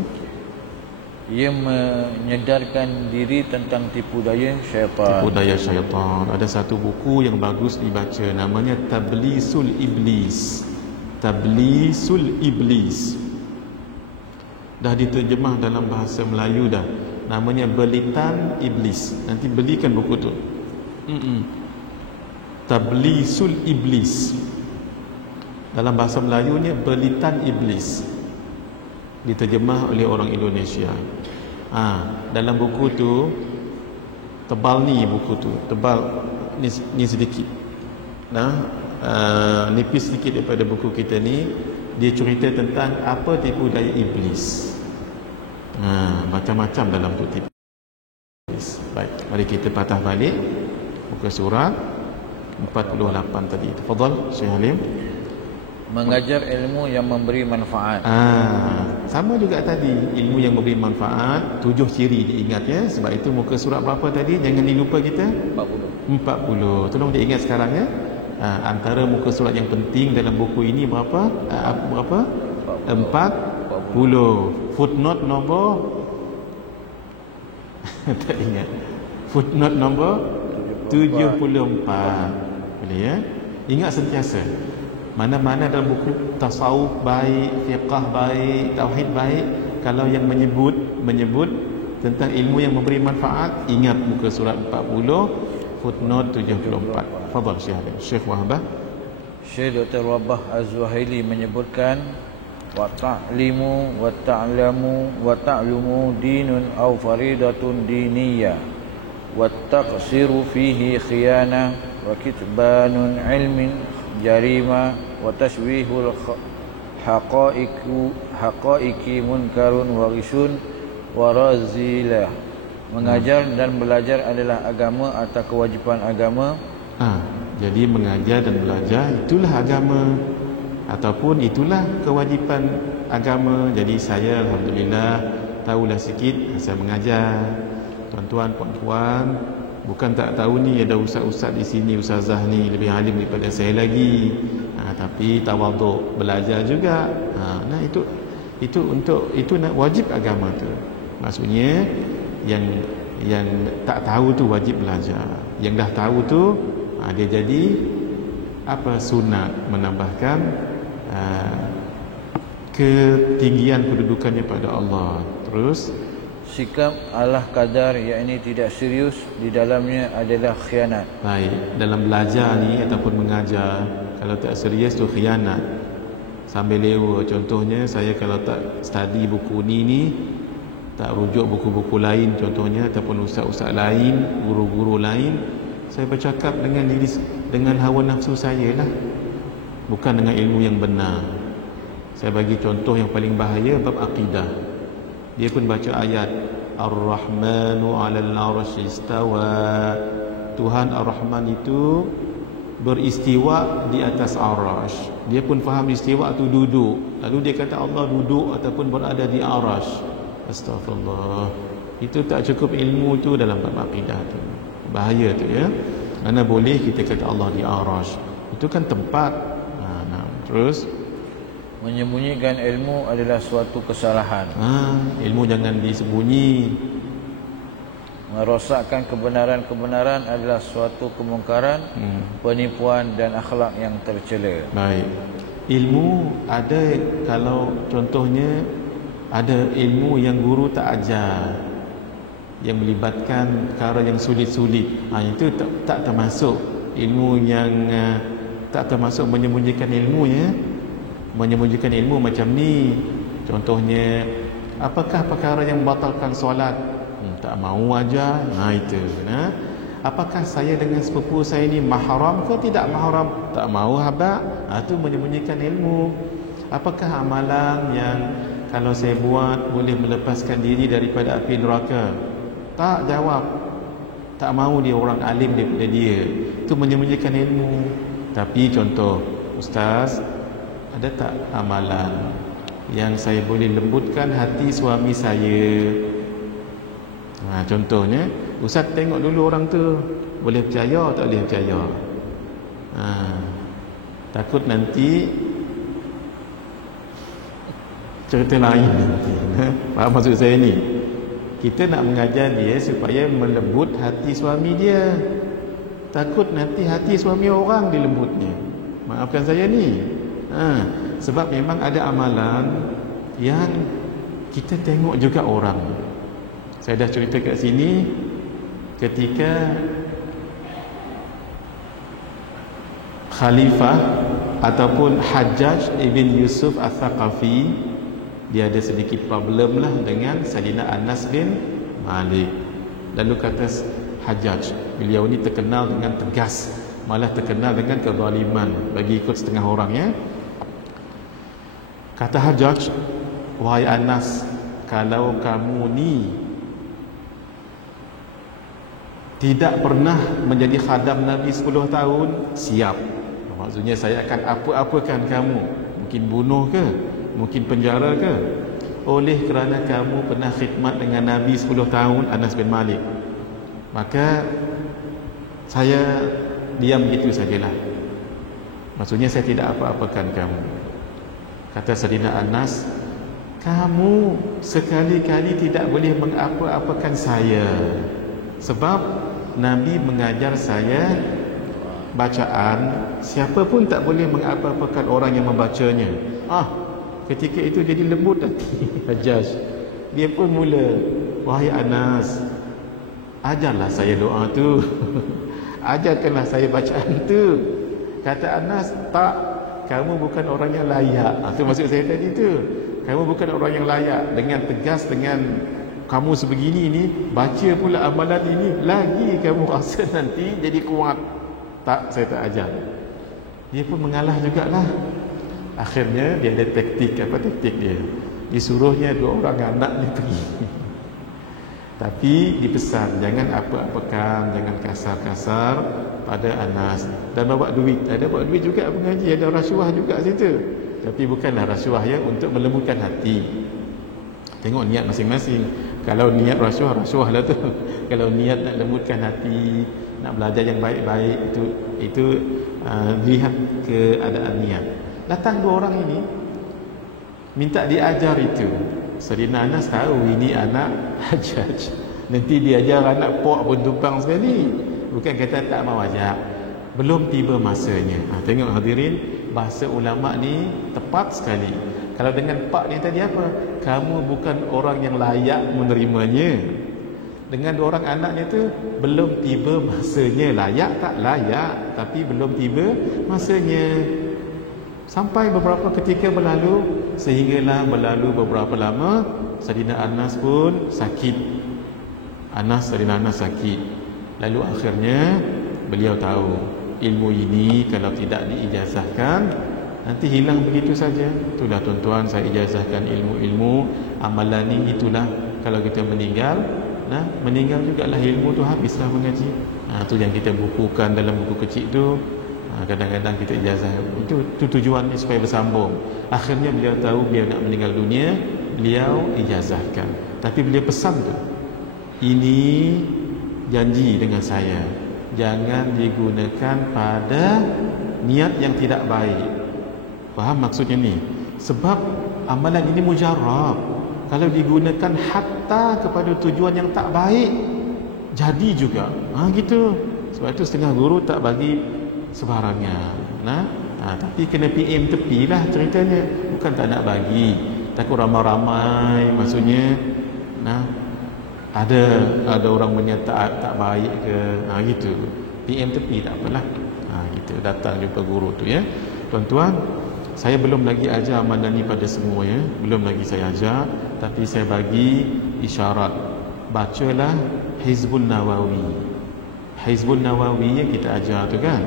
ia menyedarkan diri tentang tipu daya syaitan. Tipu daya syaitan. Ada satu buku yang bagus dibaca, namanya Tablisul Iblis. Tablisul Iblis. Dah diterjemah dalam bahasa Melayu dah. Namanya Belitan Iblis. Nanti belikan buku tu. Tablisul Iblis. Dalam bahasa Melayunya Belitan Iblis. Diterjemah oleh orang Indonesia. Dalam buku tu, tebal ni buku tu, tebal ni sedikit. Nipis sedikit daripada buku kita ni. Dia cerita tentang apa tipu daya iblis. Macam-macam dalam tu tipu iblis. Baik, mari kita patah balik muka surat 48 tadi. Tafadhal Syekh Halim. Mengajar ilmu yang memberi manfaat. Sama juga tadi, ilmu yang memberi manfaat, 7 ciri diingat ya. Sebab itu muka surat berapa tadi? Jangan dilupa kita. 40. Tolong diingat sekarang ya. Antara muka surat yang penting dalam buku ini berapa? 40. Footnote nombor tak ingat. Footnote nombor 74. Boleh ya? Ingat sentiasa. Mana-mana dalam buku tasawuf baik, fiqah baik, tauhid baik, kalau yang menyebut tentang ilmu yang memberi manfaat, ingat muka surat 40, footnote 74. Fadhal Syekh Wahbah. Syekh Dr. Wahbah Az-Zuhaili menyebutkan, wa ta'limu wa ta'lamu wa ta'lumu dinun aw faridatun diniyah wa taqsiru fihi khiyana wa kitbanun ilmin jarima wa tashwihul haqaiqi munkarun wa ghisyun wa razilah. Mengajar dan belajar adalah agama atau kewajipan agama. Jadi mengajar dan belajar itulah agama, ataupun itulah kewajipan agama. Jadi saya alhamdulillah tahulah sikit, saya mengajar. Tuan-tuan, puan-puan, bukan tak tahu ni ada ustaz-ustaz di sini, ustazah ni lebih alim daripada saya lagi. Tapi tawaduk, belajar juga. Nah itu untuk itu wajib agama tu. Maksudnya yang tak tahu tu wajib belajar. Yang dah tahu tu dia jadi sunat, menambahkan ketinggian kedudukannya pada Allah. Terus sikap Allah kadar, yakni tidak serius di dalamnya adalah khianat. Baik, dalam belajar ni ataupun mengajar, kalau tak serius tu khianat. Sambil lewa. Contohnya, saya kalau tak study buku ni, tak rujuk buku-buku lain contohnya, ataupun ustaz-ustaz lain, guru-guru lain, saya bercakap dengan hawa nafsu saya lah, bukan dengan ilmu yang benar. Saya bagi contoh yang paling bahaya, bab akidah. Dia pun baca ayat Ar-Rahmanu 'alal 'arsy istawa. Tuhan Ar-Rahman itu beristiwa di atas arasy. Dia pun faham istiwa tu duduk. Lalu dia kata Allah duduk ataupun berada di arasy. Astagfirullah. Itu tak cukup ilmu tu dalam bab akidah tu. Bahaya tu ya. Mana boleh kita kata Allah di arasy. Itu kan tempat. Terus menyembunyikan ilmu adalah suatu kesalahan. Ilmu jangan disembunyi. Merosakkan kebenaran-kebenaran adalah suatu kemungkaran, penipuan dan akhlak yang tercela. Baik. Ilmu ada, kalau contohnya ada ilmu yang guru tak ajar, yang melibatkan perkara yang sulit-sulit, itu tak termasuk ilmu yang tak termasuk menyembunyikan ilmu ya. Menyembunyikan ilmu macam ni, contohnya apakah perkara yang membatalkan solat, tak mau ajar, itu apakah saya dengan sepupu saya ni mahram ke tidak mahram, tak mau habaq, itu menyembunyikan ilmu. Apakah amalan yang kalau saya buat boleh melepaskan diri daripada api neraka, tak jawab, tak mau dia orang alim daripada dia, itu menyembunyikan ilmu. Tapi contoh, ustaz, ada tak amalan yang saya boleh lembutkan hati suami saya? Contohnya, ustaz tengok dulu orang tu boleh percaya atau tak boleh percaya. Takut nanti cerita lain nanti. Faham maksud saya ni? Kita nak mengajar dia supaya melembut hati suami dia. Takut nanti hati suami orang dilembutnya. Maafkan saya ni. Sebab memang ada amalan yang kita tengok juga orang. Saya dah cerita kat sini, ketika Khalifah ataupun Hajjaj ibn Yusuf Al-Thaqafi, dia ada sedikit problem lah dengan Sayyidina Anas bin Malik. Lalu kata Hajjaj, beliau ni terkenal dengan tegas, malah terkenal dengan kezaliman bagi ikut setengah orang ya. Kata Hajjaj, wahai Anas, kalau kamu ni tidak pernah menjadi khadam Nabi 10 tahun, siap. Maksudnya saya akan apa-apakan kamu. Mungkin bunuh ke, mungkin penjara ke, oleh kerana kamu pernah khidmat dengan Nabi 10 tahun, Anas bin Malik. Maka saya diam gitu sajalah. Maksudnya saya tidak apa-apakan kamu. Kata Sayyidina Anas, kamu sekali-kali tidak boleh mengapa-apakan saya, sebab Nabi mengajar saya bacaan, siapa pun tak boleh mengapa-apakan orang yang membacanya. Ketika itu jadi lembut hati Hajjaj. Dia pun mula, wahai Anas, ajarlah saya doa tu. Ajarkanlah saya bacaan tu. Kata Anas, tak, kamu bukan orang yang layak. Itu maksud saya tadi tu. Kamu bukan orang yang layak. Dengan tegas, dengan kamu sebegini ni, baca pula amalan ini, lagi kamu rasa nanti jadi kuat. Tak, saya tak ajar. Dia pun mengalah jugalah. Akhirnya dia ada taktik. Apa taktik dia? Disuruhnya 2 orang anaknya pergi. Tapi dipesan, jangan apa-apakan, jangan kasar-kasar pada Anas. Dan bawa duit. Ada bawa duit juga pengaji, ada rasuah juga situ. Tapi bukanlah rasuah yang untuk melembutkan hati. Tengok niat masing-masing. Kalau niat rasuah, rasuah lah tu. Kalau niat nak lembutkan hati, nak belajar yang baik-baik, itu lihat keadaan niat. Datang 2 orang ini minta diajar itu. Sayyidina Anas tahu ini anak Hajjaj. Nanti dia ajar anak pok pun tumpang sekali. Bukan kata tak mau ajar, belum tiba masanya. Tengok hadirin, bahasa ulama ni tepat sekali. Kalau dengan pak ni tadi apa? Kamu bukan orang yang layak menerimanya. Dengan orang anaknya tu belum tiba masanya. Layak tak layak, tapi belum tiba masanya. Sampai beberapa ketika berlalu, sehinggalah berlalu beberapa lama, Sayyidina Anas pun sakit. Sayyidina Anas sakit. Lalu akhirnya beliau tahu ilmu ini kalau tidak diijazahkan nanti hilang begitu saja. Itulah tuan-tuan, saya ijazahkan ilmu-ilmu amalan ni. Itulah kalau kita meninggal, meninggal jugalah ilmu tu, habislah mengaji. Tu yang kita bukukan dalam buku kecil tu. Kadang-kadang kita ijazah itu tujuannya supaya bersambung. Akhirnya beliau tahu beliau nak meninggal dunia, beliau ijazahkan. Tapi beliau pesan tu, ini janji dengan saya, jangan digunakan pada niat yang tidak baik. Faham maksudnya ni? Sebab amalan ini mujarab. Kalau digunakan hatta kepada tujuan yang tak baik, jadi juga. Gitu. Sebab itu setengah guru tak bagi sebarangan. Tapi kena PM tepi lah ceritanya. Bukan tak nak bagi, takut ramai-ramai. Maksudnya ada orang menyatakan tak baik ke, gitu. PM tepi tak apalah. Gitu, datang jumpa guru tu ya. Tuan-tuan, saya belum lagi ajar amalan ni pada semua ya. Belum lagi saya ajar, tapi saya bagi isyarat. Bacalah Hizbun Nawawi. Hizbun Nawawi yang kita ajar tu kan.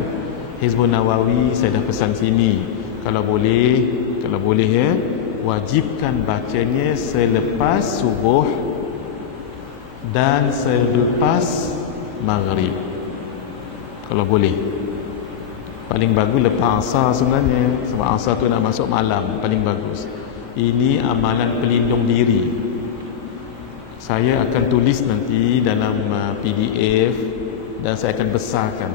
Hizbun Nawawi saya dah pesan sini. Kalau boleh ya, wajibkan bacanya selepas subuh dan selepas maghrib. Kalau boleh. Paling bagus lepas asar sebenarnya. Sebab asar tu nak masuk malam, paling bagus. Ini amalan pelindung diri. Saya akan tulis nanti dalam PDF dan saya akan besarkan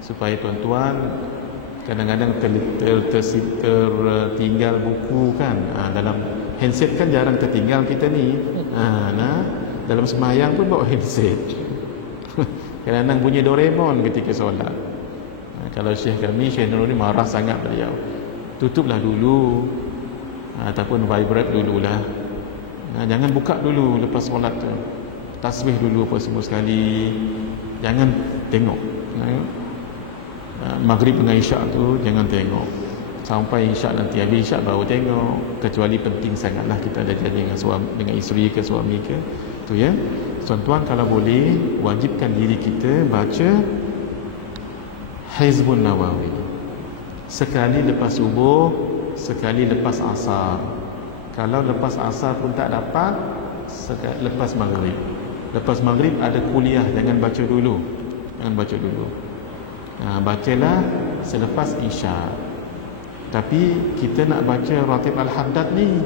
supaya tuan-tuan kadang-kadang tertinggal buku kan. Dalam handset kan jarang tertinggal kita ni. Dalam sembahyang pun bawa handset. Kadang-kadang bunyi Doraemon ketika solat. Kalau Syekh kami, Syekh Nurul ni marah sangat beliau. Tutuplah dulu, ataupun vibrate dululah. Jangan buka dulu lepas solat tu. Tasbih dulu apa semua sekali. Jangan tengok. Maghrib dengan isyak tu jangan tengok. Sampai isyak nanti, habis isyak baru tengok. Kecuali penting sangatlah kita ada janji dengan isteri ke suami ke. Tu ya. Tuan-tuan, kalau boleh wajibkan diri kita baca Hizbun Nawawi. Sekali lepas subuh, sekali lepas asar. Kalau lepas asar pun tak dapat, lepas maghrib. Lepas maghrib ada kuliah, jangan baca dulu. Bacalah selepas isya. Tapi kita nak baca Ratib Al-Haddad ni,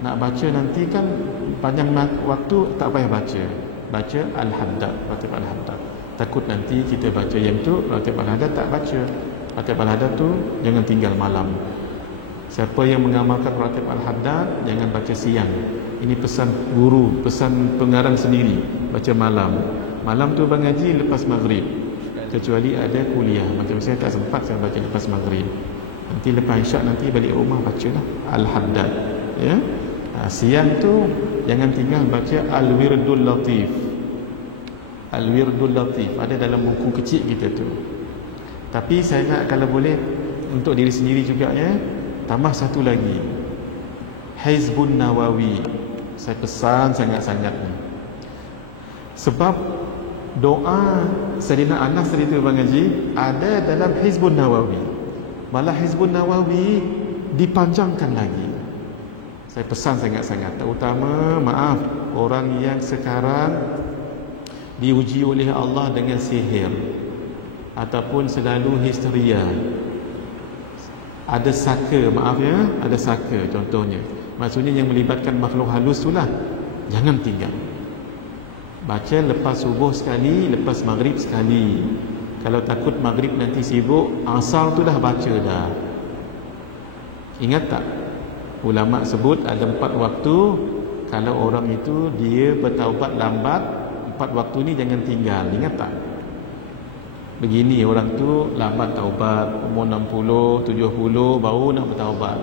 nak baca nanti kan panjang waktu, tak payah baca. Baca Al-Haddad, Ratib Al-Haddad. Takut nanti kita baca yang tu, Ratib Al-Haddad tak baca. Ratib Al-Haddad tu jangan tinggal malam. Siapa yang mengamalkan Ratib Al-Haddad jangan baca siang. Ini pesan guru, pesan pengarang sendiri. Baca malam. Malam tu mengaji lepas maghrib. Kecuali ada kuliah, macam saya tak sempat saya baca lepas maghrib. Nanti lepas isyak nanti balik rumah bacalah Al-Haddad ya. Siang tu jangan tinggal baca Al-Wirdul Latif. Al-Wirdul Latif ada dalam buku kecil kita tu. Tapi saya nak kalau boleh untuk diri sendiri juga ya, tambah satu lagi, Hizbun Nawawi. Saya pesan sangat-sangat ni. Sebab doa Sayyidina Anas tadi tu Bang Haji ada dalam Hizbun Nawawi. Malah Hizbun Nawawi dipanjangkan lagi. Saya pesan sangat-sangat, terutama maaf orang yang sekarang diuji oleh Allah dengan sihir ataupun selalu histeria. Ada saka, maaf ya, ada saka contohnya. Maksudnya yang melibatkan makhluk halus itulah. Jangan tinggal. Baca lepas subuh sekali, lepas maghrib sekali. Kalau takut maghrib nanti sibuk, asar tu dah baca dah. Ingat tak? Ulama sebut ada 4 waktu. Kalau orang itu dia bertaubat lambat, 4 waktu ni jangan tinggal. Ingat tak? Begini orang tu lambat taubat, umur 60, 70 baru nak bertaubat.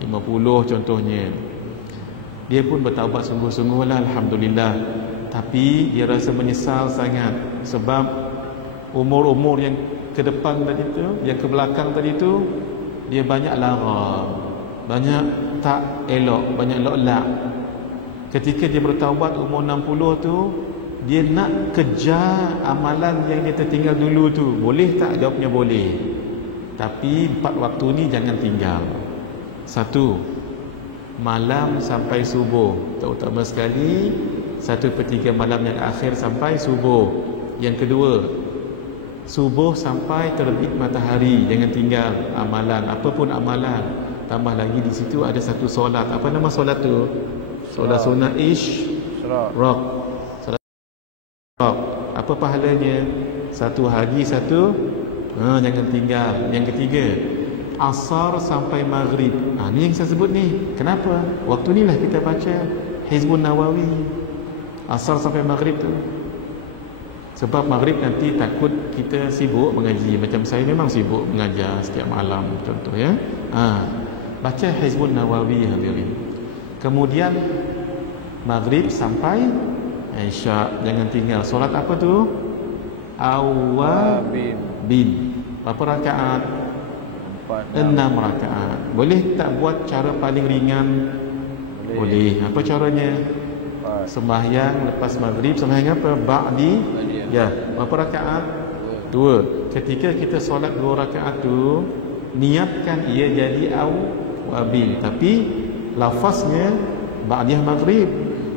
50 contohnya. Dia pun bertaubat sungguh-sungguh lah, alhamdulillah. Tapi dia rasa menyesal sangat sebab umur-umur yang ke depan tadi tu, yang ke belakang tadi tu, dia banyak lara, banyak tak elok, banyak lok-lak. Ketika dia bertaubat umur 60 tu, dia nak kejar amalan yang dia tertinggal dulu tu. Boleh tak? Jawabnya boleh. Tapi 4 waktu ni jangan tinggal. 1, malam sampai subuh, terutama sekali 1/3 malam yang akhir sampai subuh. Yang kedua, subuh sampai terbit matahari, jangan tinggal amalan, apa pun amalan. Tambah lagi di situ ada satu solat. Apa nama solat tu? Solat sunnah Isyraq. Apa pahalanya? 1 hari 1, jangan tinggal. Yang ketiga, asar sampai maghrib. Ni yang saya sebut ni. Kenapa? Waktu ni lah kita baca Hizbun Nawawi. Asar sampai maghrib tu. Sebab maghrib nanti takut kita sibuk mengaji. Macam saya memang sibuk mengajar setiap malam contoh ya. Baca Hizbun Nawawi hadirin. Kemudian maghrib sampai Isyak, jangan tinggal. Solat apa tu? Awabin. Berapa rakaat? 6 rakaat. Boleh tak buat cara paling ringan? Boleh. Apa caranya? Sembahyang lepas maghrib, sembahyang apa? Ba'di. Ya. Berapa rakaat? 2. Ketika kita solat 2 rakaat tu, niatkan ia jadi awabin, tapi lafaznya ba'diyah maghrib.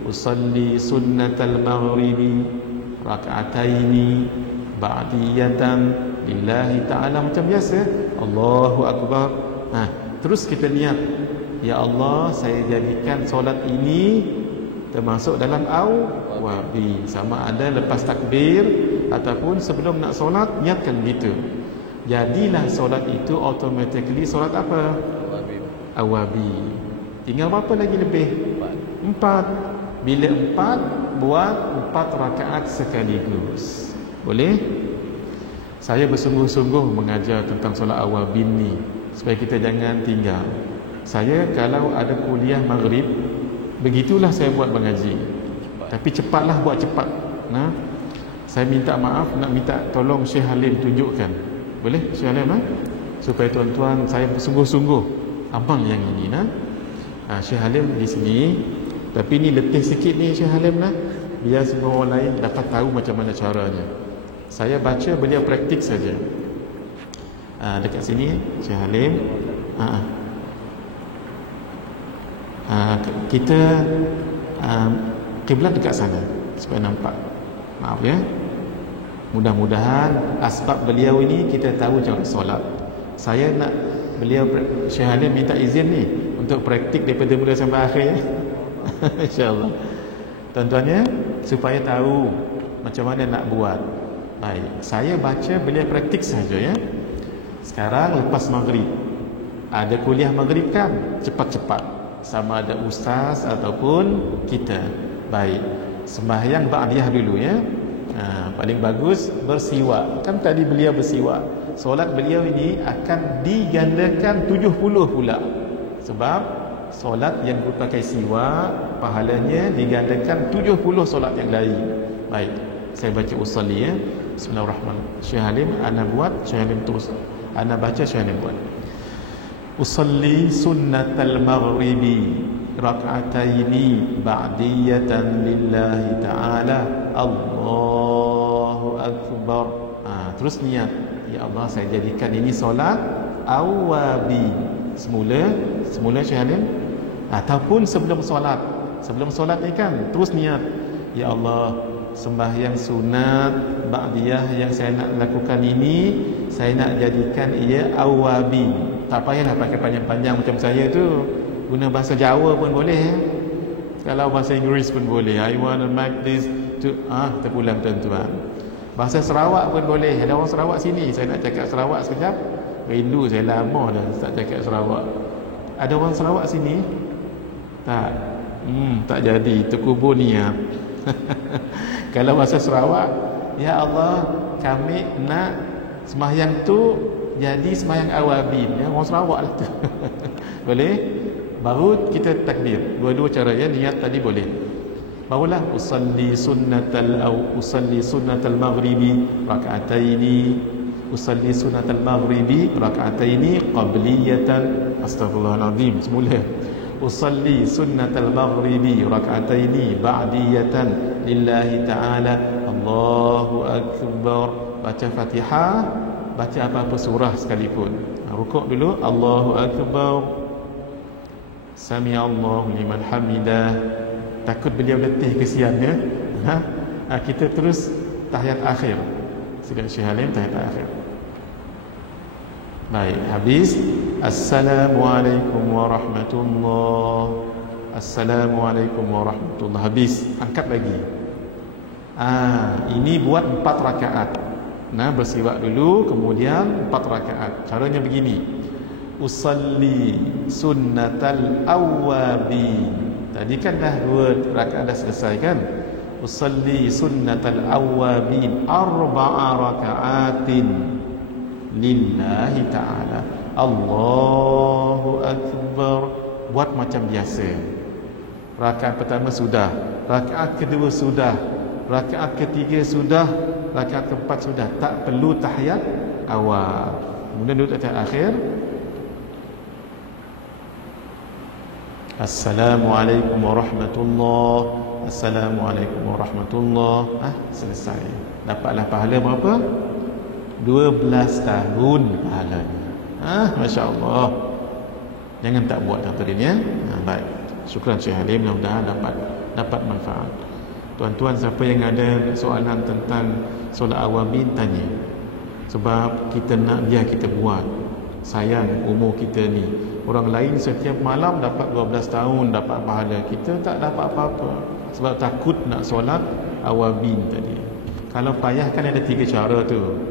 Usalli sunnatal maghribi raka'ataini ba'diyatan lillahi ta'ala, macam biasa. Allahu Akbar. Terus kita niat, ya Allah, saya jadikan solat ini termasuk dalam awabi. Sama ada lepas takbir ataupun sebelum nak solat, niatkan gitu. Jadilah solat itu automatically solat apa? Awabi. Tinggal berapa lagi lebih? 4. Bila 4, buat 4 rakaat sekaligus. Boleh? Saya bersungguh-sungguh mengajar tentang solat awabin ni supaya kita jangan tinggal. Saya kalau ada kuliah maghrib, begitulah saya buat mengaji. Tapi cepatlah, buat cepat. Saya minta maaf, nak minta tolong Syekh Halim tunjukkan. Boleh Syekh Halim? Supaya tuan-tuan saya bersungguh-sungguh amal yang ini. Syekh Halim di sini. Tapi ni letih sikit ni Syekh Halim biar semua orang lain dapat tahu macam mana caranya. Saya baca, beliau praktik saja. Dekat sini Syekh Halim. Kita kiblat dekat sana supaya nampak. Maaf ya. Mudah-mudahan asbab beliau ini kita tahu cara solat. Saya nak beliau Syekh Halim minta izin ni untuk praktik daripada mula sampai akhir ya. InsyaAllah tuan-tuannya, supaya tahu macam mana nak buat. Baik, saya baca, beliau praktik saja ya. Sekarang lepas maghrib, ada kuliah maghrib kan, cepat-cepat, sama ada ustaz ataupun kita. Baik, sembahyang ba'diyah dulu ya. Paling bagus bersiwak. Kan tadi beliau bersiwak. Solat beliau ini akan digandakan 70 pula. Sebab solat yang berpakai siwak, pahalanya digandakan 70 solat yang lain. Baik, saya baca usalli ya. Bismillahirrahmanirrahim. Syekh Halim ana buat, Syekh Halim terus. Ana baca, Syekh Halim buat. Usalli sunnatal maghribi rak'ataini ba'diyatan lillahi ta'ala. Allahu Akbar. Terus niat, ya Allah, saya jadikan ini solat awabi. Semula Syekh Halim ataupun sebelum solat ni kan terus niat, ya Allah, sembahyang sunat ba'diyah yang saya nak lakukan ini, saya nak jadikan ia awabi. Tak payahlah pakai panjang-panjang macam saya tu, guna bahasa Jawa pun boleh ya. Kalau bahasa Inggeris pun boleh. I want to make this to terpulang tuan-tuan. Bahasa Sarawak pun boleh. Ada orang Sarawak sini, saya nak cakap Sarawak sekejap. Rindu saya lama dah tak cakap Sarawak. Ada orang Sarawak sini? Tak. Tak jadi, terkubur niat. Kalau bahasa Sarawak, ya Allah, kami nak sembahyang tu jadi sembahyang awabin. Ya, orang Sarawak lah tu. Boleh? Baru kita takbir. Dua-dua cara ya, niat tadi boleh. Barulah usalli sunnatal maghribi raka'ataini, usalli sunnatal maghribi raka'ataini qabliyatan. Astaghfirullahalazim. Semula. Usalli sunnatal maghribi raka'ataini ba'diyatan lillahi ta'ala. Allahu akbar. Baca Fatihah, baca apa-apa surah sekalipun. Rukuk dulu, Allahu akbar. Sami Allahu liman hamidah. Takut beliau letih kesian ya. Kita terus tahiyat akhir. Sila Syekh Halim tahiyat akhir. Baik, habis. Assalamualaikum warahmatullahi. Assalamualaikum warahmatullahi. Habis, angkat lagi. Ini buat 4 rakaat. Bersiwak dulu, kemudian 4 rakaat. Caranya begini. Usalli sunnatal awwabin. Tadi kan dah 2 rakaat dah selesai kan? Usalli sunnatal awwabin 4 rakaatin lillahi ta'ala. Allahu akbar. Buat macam biasa. Rakaat pertama sudah, rakaat kedua sudah, rakaat ketiga sudah, rakaat keempat sudah. Tak perlu tahiyat awal. Kemudian duduk tahiyat akhir. Assalamualaikum warahmatullahi. Assalamualaikum warahmatullahi. Selesai. Dapatlah pahala berapa? 12 tahun pahalanya. Masya Allah. Jangan tak buat tadi ya. Baik. Syukran Syekh Halim, mudah-mudahan dapat manfaat. Tuan-tuan, siapa yang ada soalan tentang solat awabin, tanya. Sebab kita nak biar kita buat. Sayang umur kita ni. Orang lain setiap malam dapat 12 tahun dapat pahala. Kita tak dapat apa-apa. Sebab takut nak solat awabin tadi. Kalau payah kan ada 3 cara tu.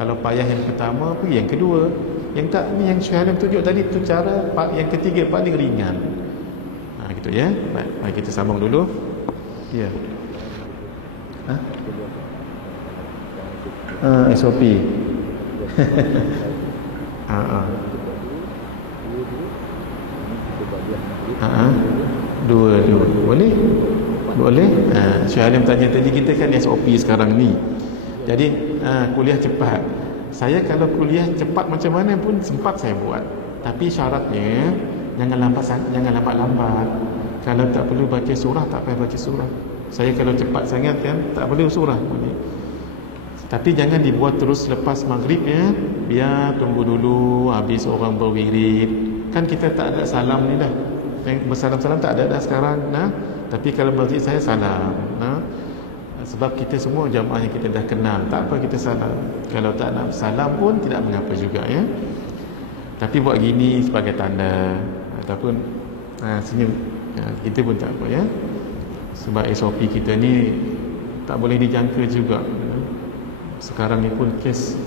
Kalau payah yang pertama, pergi yang kedua. Yang tak ni yang Syekh Halim tunjuk tadi tu cara yang ketiga paling ringan. Gitu ya. Baik, mari kita sambung dulu. Ya. SOP. Dua. Boleh? Syekh Halim tanya tadi, kita kan SOP sekarang ni. Jadi kuliah cepat. Saya kalau kuliah cepat macam mana pun sempat saya buat. Tapi syaratnya jangan lambat-lambat. Kalau tak perlu baca surah, tak payah baca surah. Saya kalau cepat sangat kan tak perlu surah. Tapi jangan dibuat terus lepas maghrib ya. Biar tunggu dulu habis orang berwirid. Kan kita tak ada salam ni dah. Bersalam-salam tak ada dah sekarang. Tapi kalau masjid saya salam. Sebab kita semua jamaah yang kita dah kenal, tak apa kita salam. Kalau tak nak salam pun tidak mengapa juga ya. Tapi buat gini sebagai tanda ataupun senyum. Kita pun tak apa ya. Sebab SOP kita ni tak boleh dijangka juga. Sekarang ni pun kes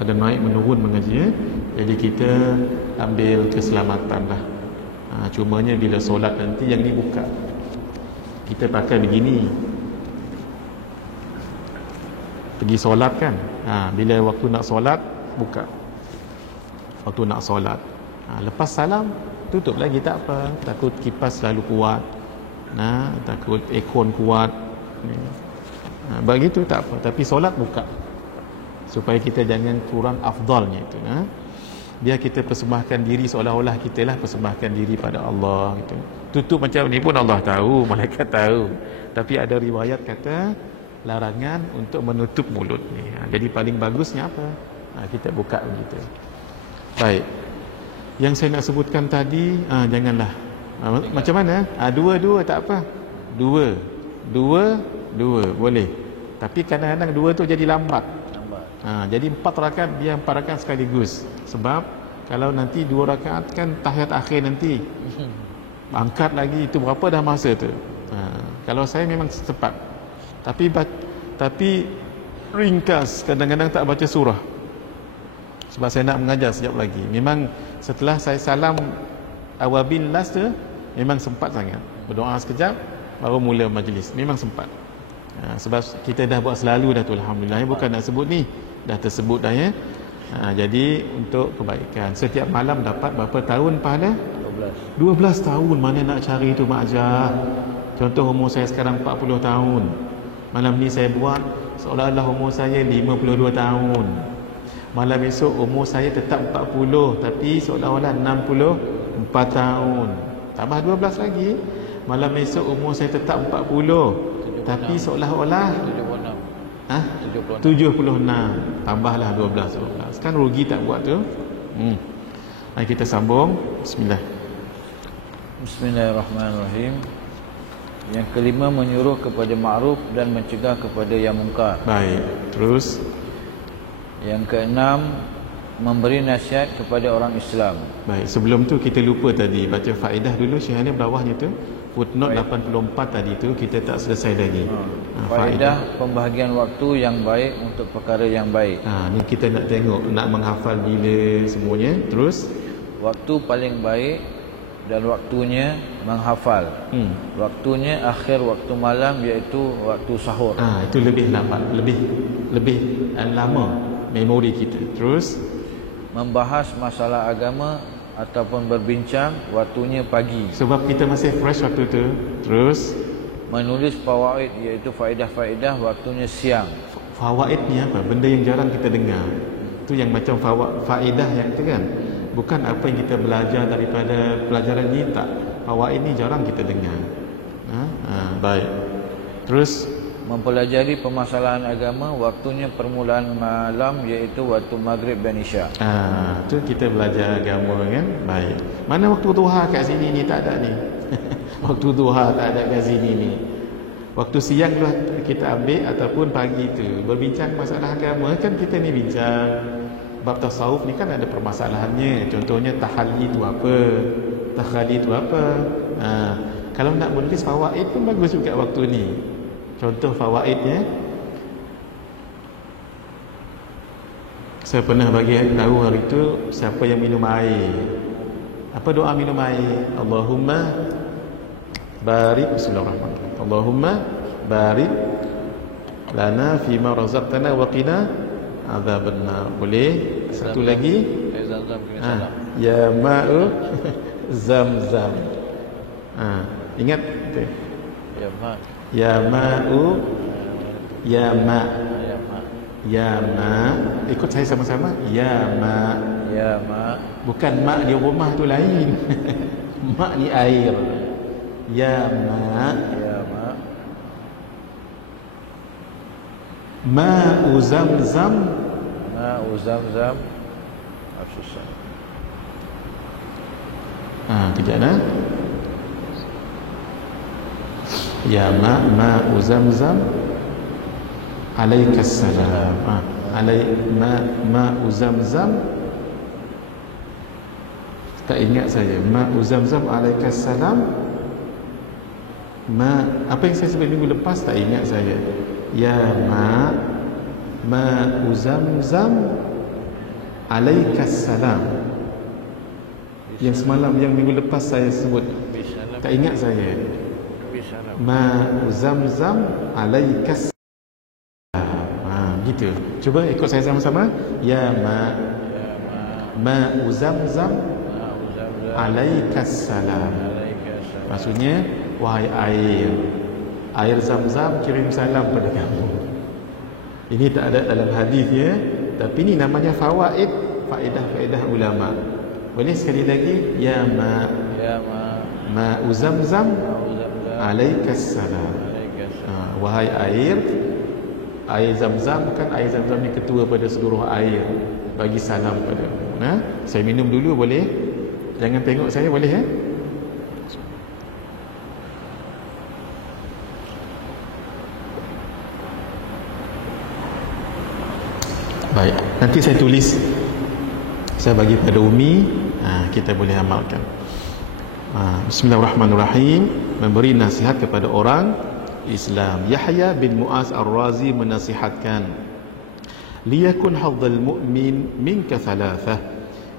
ada naik menurun mengaji ya. Jadi kita ambil keselamatan lah. Cumanya bila solat nanti yang ni buka, kita pakai begini. Pergi solat kan, bila waktu nak solat buka. Waktu nak solat, lepas salam tutup lagi, tak apa. Takut kipas selalu kuat, takut aircon kuat, begitu tak apa. Tapi solat buka, supaya kita jangan kurang afdalnya itu. Biar kita persembahkan diri seolah-olah kita lah persembahkan diri pada Allah gitu. Tutup macam ni pun Allah tahu, malaikat tahu. Tapi ada riwayat kata larangan untuk menutup mulut ni. Jadi paling bagusnya apa? Kita buka begitu. Baik. Yang saya nak sebutkan tadi, janganlah. Macam mana? Dua tak apa. Dua boleh. Tapi kadang-kadang dua tu jadi lambat. Jadi 4 rakaat, biar 4 rakaat sekaligus. Sebab kalau nanti 2 rakaat kan tahiyat akhir nanti. Angkat lagi, itu berapa dah masa tu. Kalau saya memang cepat. Tapi ringkas, kadang-kadang tak baca surah. Sebab saya nak mengajar sekejap lagi. Memang setelah saya salam awabin last tu, memang sempat sangat. Berdoa sekejap baru mula majlis. Memang sempat. Sebab kita dah buat selalu dah tu, alhamdulillah. Bukan nak sebut ni, dah tersebut dah ya. Jadi untuk kebaikan, setiap malam dapat berapa tahun pahala? 12 tahun. Mana nak cari tu Mak Jah? Contoh umur saya sekarang 40 tahun. Malam ni saya buat seolah-olah umur saya 52 tahun. Malam esok umur saya tetap 40, tapi seolah-olah 64 tahun. Tambah 12 lagi. Malam esok umur saya tetap 40, tapi seolah-olah 76. Tambahlah 12. Kan rugi tak buat tu. Mari kita sambung. Bismillah. Bismillahirrahmanirrahim. Yang kelima, menyuruh kepada ma'ruf dan mencegah kepada yang mungkar. Baik, terus. Yang keenam, memberi nasihat kepada orang Islam. Baik, sebelum tu kita lupa tadi baca faedah dulu Syekh, bawahnya tu footnote 84 tadi tu kita tak selesai lagi. Faedah pembahagian waktu yang baik untuk perkara yang baik. Ni kita nak tengok nak menghafal bila semuanya. Terus, waktu paling baik dan waktunya menghafal. Waktunya akhir waktu malam, iaitu waktu sahur. Itu lebih lama, lebih lama memori kita. Terus, membahas masalah agama ataupun berbincang, waktunya pagi. Sebab kita masih fresh waktu tu. Terus, menulis fawaid, iaitu faedah-faedah, waktunya siang. Fawaid ni apa? Benda yang jarang kita dengar. Tu yang macam faedah yang tu kan. Bukan apa yang kita belajar daripada pelajaran ni, tak. Fawaid ni jarang kita dengar. Baik. Terus, mempelajari permasalahan agama, waktunya permulaan malam, iaitu waktu maghrib dan isya. Tu kita belajar agama kan. Baik. Mana waktu duha kat sini ni? Tak ada ni. Waktu duha tak ada kat sini ni. Waktu siang lah kita ambil, ataupun pagi tu berbincang masalah agama kan. Kita ni bincang bab tasawuf ni kan ada permasalahannya. Contohnya tahalli tu apa, takhali tu apa. Kalau nak menulis fawaid pun bagus juga waktu ni. Contoh fawaidnya, saya pernah bagi tahu hari itu siapa yang minum air. Apa doa minum air? Allahumma barik, bismillahirrahmanirrahim. Allahumma barik lana fima razaqtana wa qina adzabannar. Boleh? Satu lagi. Ya ma'u zamzam. Ingat tu. Ya ma'. Ya ma'u, ya ma', ya ma'. Ikut saya sama-sama. Ya ma', ya ma'. Bukan mak di rumah tu lain. Mak ni air. Ya ma', ya ma'. Ma'u zamzam, ma'u zamzam. Susah. Kejap dah. Ya ma'u zamzam alaikas salam. Ma'u zamzam, tak ingat saya. Ma'u zamzam alaikas salam. Apa yang saya sebut minggu lepas tak ingat saya. Ya ma'u zamzam alaikas salam. Yang semalam, yang minggu lepas saya sebut, tak ingat saya. Ma'u zamzam alaikas salam. Gitu. Cuba ikut saya sama-sama. Ya ma'u zamzam alaikas salam. Maksudnya, wahai air Zamzam, kirim salam pada kamu. Ini tak ada dalam hadis ya, tapi ini namanya fawaid, faedah-faedah ulama. Boleh sekali lagi? Ya ma'u zamzam alaikas salam. Wahai air Zamzam, kan air Zamzam ni ketua pada seluruh air, bagi salam pada. Saya minum dulu boleh? Jangan tengok saya, boleh ya? Baik, nanti saya tulis, saya bagi pada Umi, kita boleh amalkan. Bismillahirrahmanirrahim. Memberi nasihat kepada orang Islam. Yahya bin Mu'az Ar-Razi menasihatkan, liyakun hadzal mu'min minka thalathah,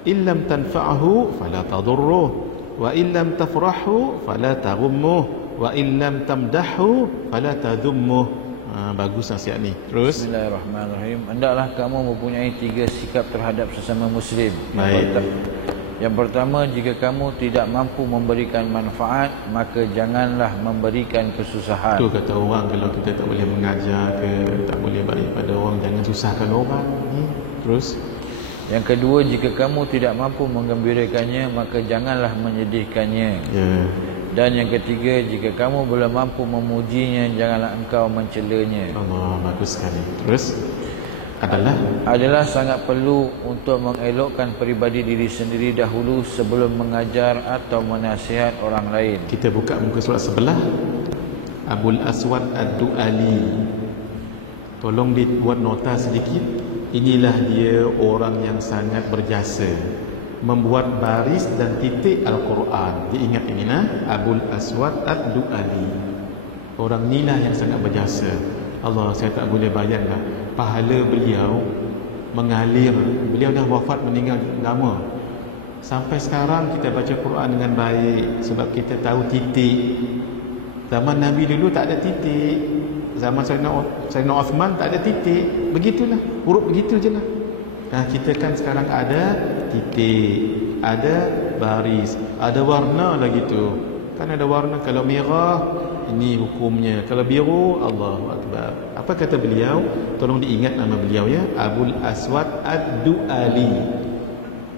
illam tanfa'hu fala tadurruh, wa illam tafrahu fala taghummuh, wa illam tamdahu fala tadhummuh, Bagus nasihat ni. Terus Bismillahirrahmanirrahim. Hendaklah kamu mempunyai 3 sikap terhadap sesama Muslim. Baik. Yang pertama, jika kamu tidak mampu memberikan manfaat, maka janganlah memberikan kesusahan. tu kata orang, kalau kita tak boleh mengajar ke, tak boleh baik pada orang, jangan susahkan orang. Terus Yang kedua, jika kamu tidak mampu menggembirakannya, maka janganlah menyedihkannya. Dan yang ketiga, jika kamu belum mampu memujinya, janganlah engkau mencelanya. Allah, bagus sekali. Terus adalah sangat perlu untuk mengelokkan peribadi diri sendiri dahulu sebelum mengajar atau menasihat orang lain. Kita buka muka surat sebelah. Abul Aswad Ad-Du'ali, tolong dibuat nota sedikit. Inilah dia orang yang sangat berjasa membuat baris dan titik Al-Quran. Diingat ini nah, Abul Aswad Ad-Du'ali. Orang inilah yang sangat berjasa. Allah, saya tak boleh bayangkan pahala beliau mengalir. Beliau dah wafat, meninggal lama. Sampai sekarang kita baca Quran dengan baik sebab kita tahu titik. Zaman Nabi dulu tak ada titik. Zaman Sayyidina Uthman tak ada titik. Begitulah, huruf begitu je lah. Nah, kita kan sekarang ada titik, ada baris, ada warna lagi tu. Kan ada warna, kalau merah ini hukumnya, kalau biru Allahu Akbar. Apa kata beliau? Tolong diingat nama beliau ya, Abul Aswad Ad-Du'ali.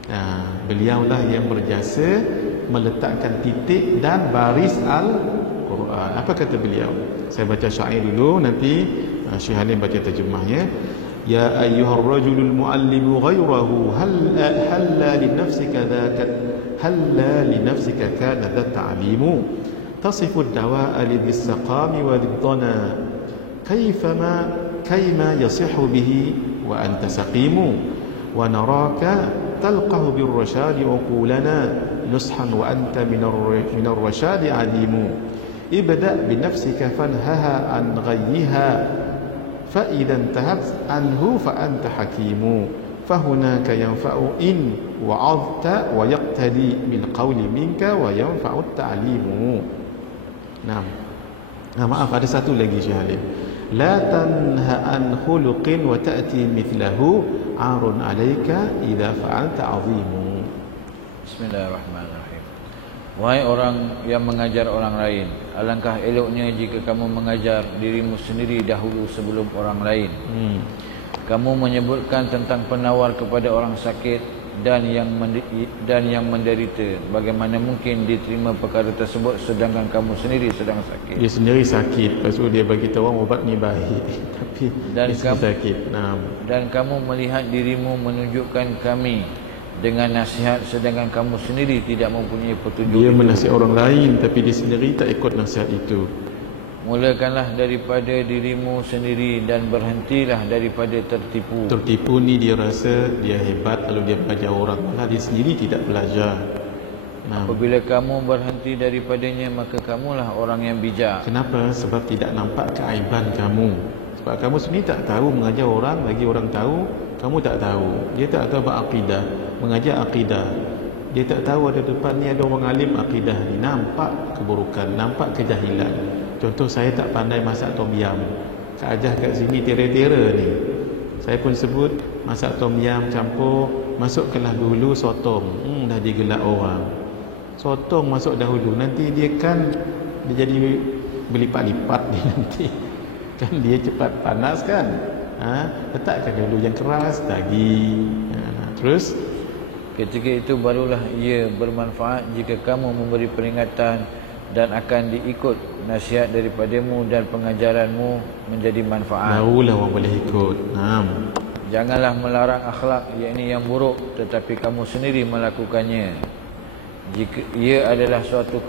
Nah, beliaulah yang berjasa meletakkan titik dan baris Al-Quran. Apa kata beliau? Saya baca syair dulu, nanti Syekh Halim baca terjemahnya. Ya ayyuhar rajulul muallimu ghayrahu halla li nafsika dhaka halla li nafsika kana dha ta'limu tasifu ad-dawa'a lidhis saqami wa lidhana kayma yasihhu bihi wa anta saqimu wa naraka talqahu bir-rashadi uqulana nushan wa anta min ar-rashadi alimu ibda' bi nafsika fanhaha an ghayyiha fa idhan tahat anhu fa anta hakimu fahunaka yanfa'u in wa'adta wa yaqtadi bil qawli minka wa yanfa'u at-ta'limu. Maaf, ada satu lagi Syekh Halim. La tanha an khuluqin wa ta'ti mithlahu 'arun 'alayka idza fa'alta 'azimu. Bismillahirrahmanirrahim. Wahai orang yang mengajar orang lain, alangkah eloknya jika kamu mengajar dirimu sendiri dahulu sebelum orang lain. Kamu menyebutkan tentang penawar kepada orang sakit dan yang menderita. Bagaimana mungkin diterima perkara tersebut sedangkan kamu sendiri sedang sakit? Dia sendiri sakit, lepas tu dia bagi tahu orang ubat ni baik, tapi dia sakit. Dan kamu melihat dirimu menunjukkan kami dengan nasihat sedangkan kamu sendiri tidak mempunyai petunjuk. Dia menasihat orang lain tapi dia sendiri tak ikut nasihat itu. Mulakanlah daripada dirimu sendiri dan berhentilah daripada tertipu. Tertipu ni dia rasa dia hebat kalau dia belajar orang, malah dia sendiri tidak belajar. Apabila kamu berhenti daripadanya, maka kamulah orang yang bijak. Kenapa? Sebab tidak nampak keaiban kamu. Sebab kamu sendiri tak tahu mengajar orang, lagi orang tahu, kamu tak tahu. Dia tak tahu berakidah, mengajar akidah. Dia tak tahu ada depan ni ada orang alim akidah ni. Nampak keburukan, nampak kejahilan. Contoh, saya tak pandai masak tom yam. Keajah kat sini tera-tera ni. Saya pun sebut masak tom yam campur, masukkanlah dulu sotong. Dah digelak orang. Sotong masuk dahulu, nanti dia kan dia jadi berlipat-lipat ni nanti. Kan dia cepat panas kan. Letakkan dulu yang keras lagi. Terus ketika itu barulah ia bermanfaat jika kamu memberi peringatan dan akan diikut nasihat daripadamu dan pengajaranmu menjadi manfaat. Barulah orang boleh ikut. Janganlah melarang akhlak, yakni yang buruk, tetapi kamu sendiri melakukannya. Jika ia adalah suatu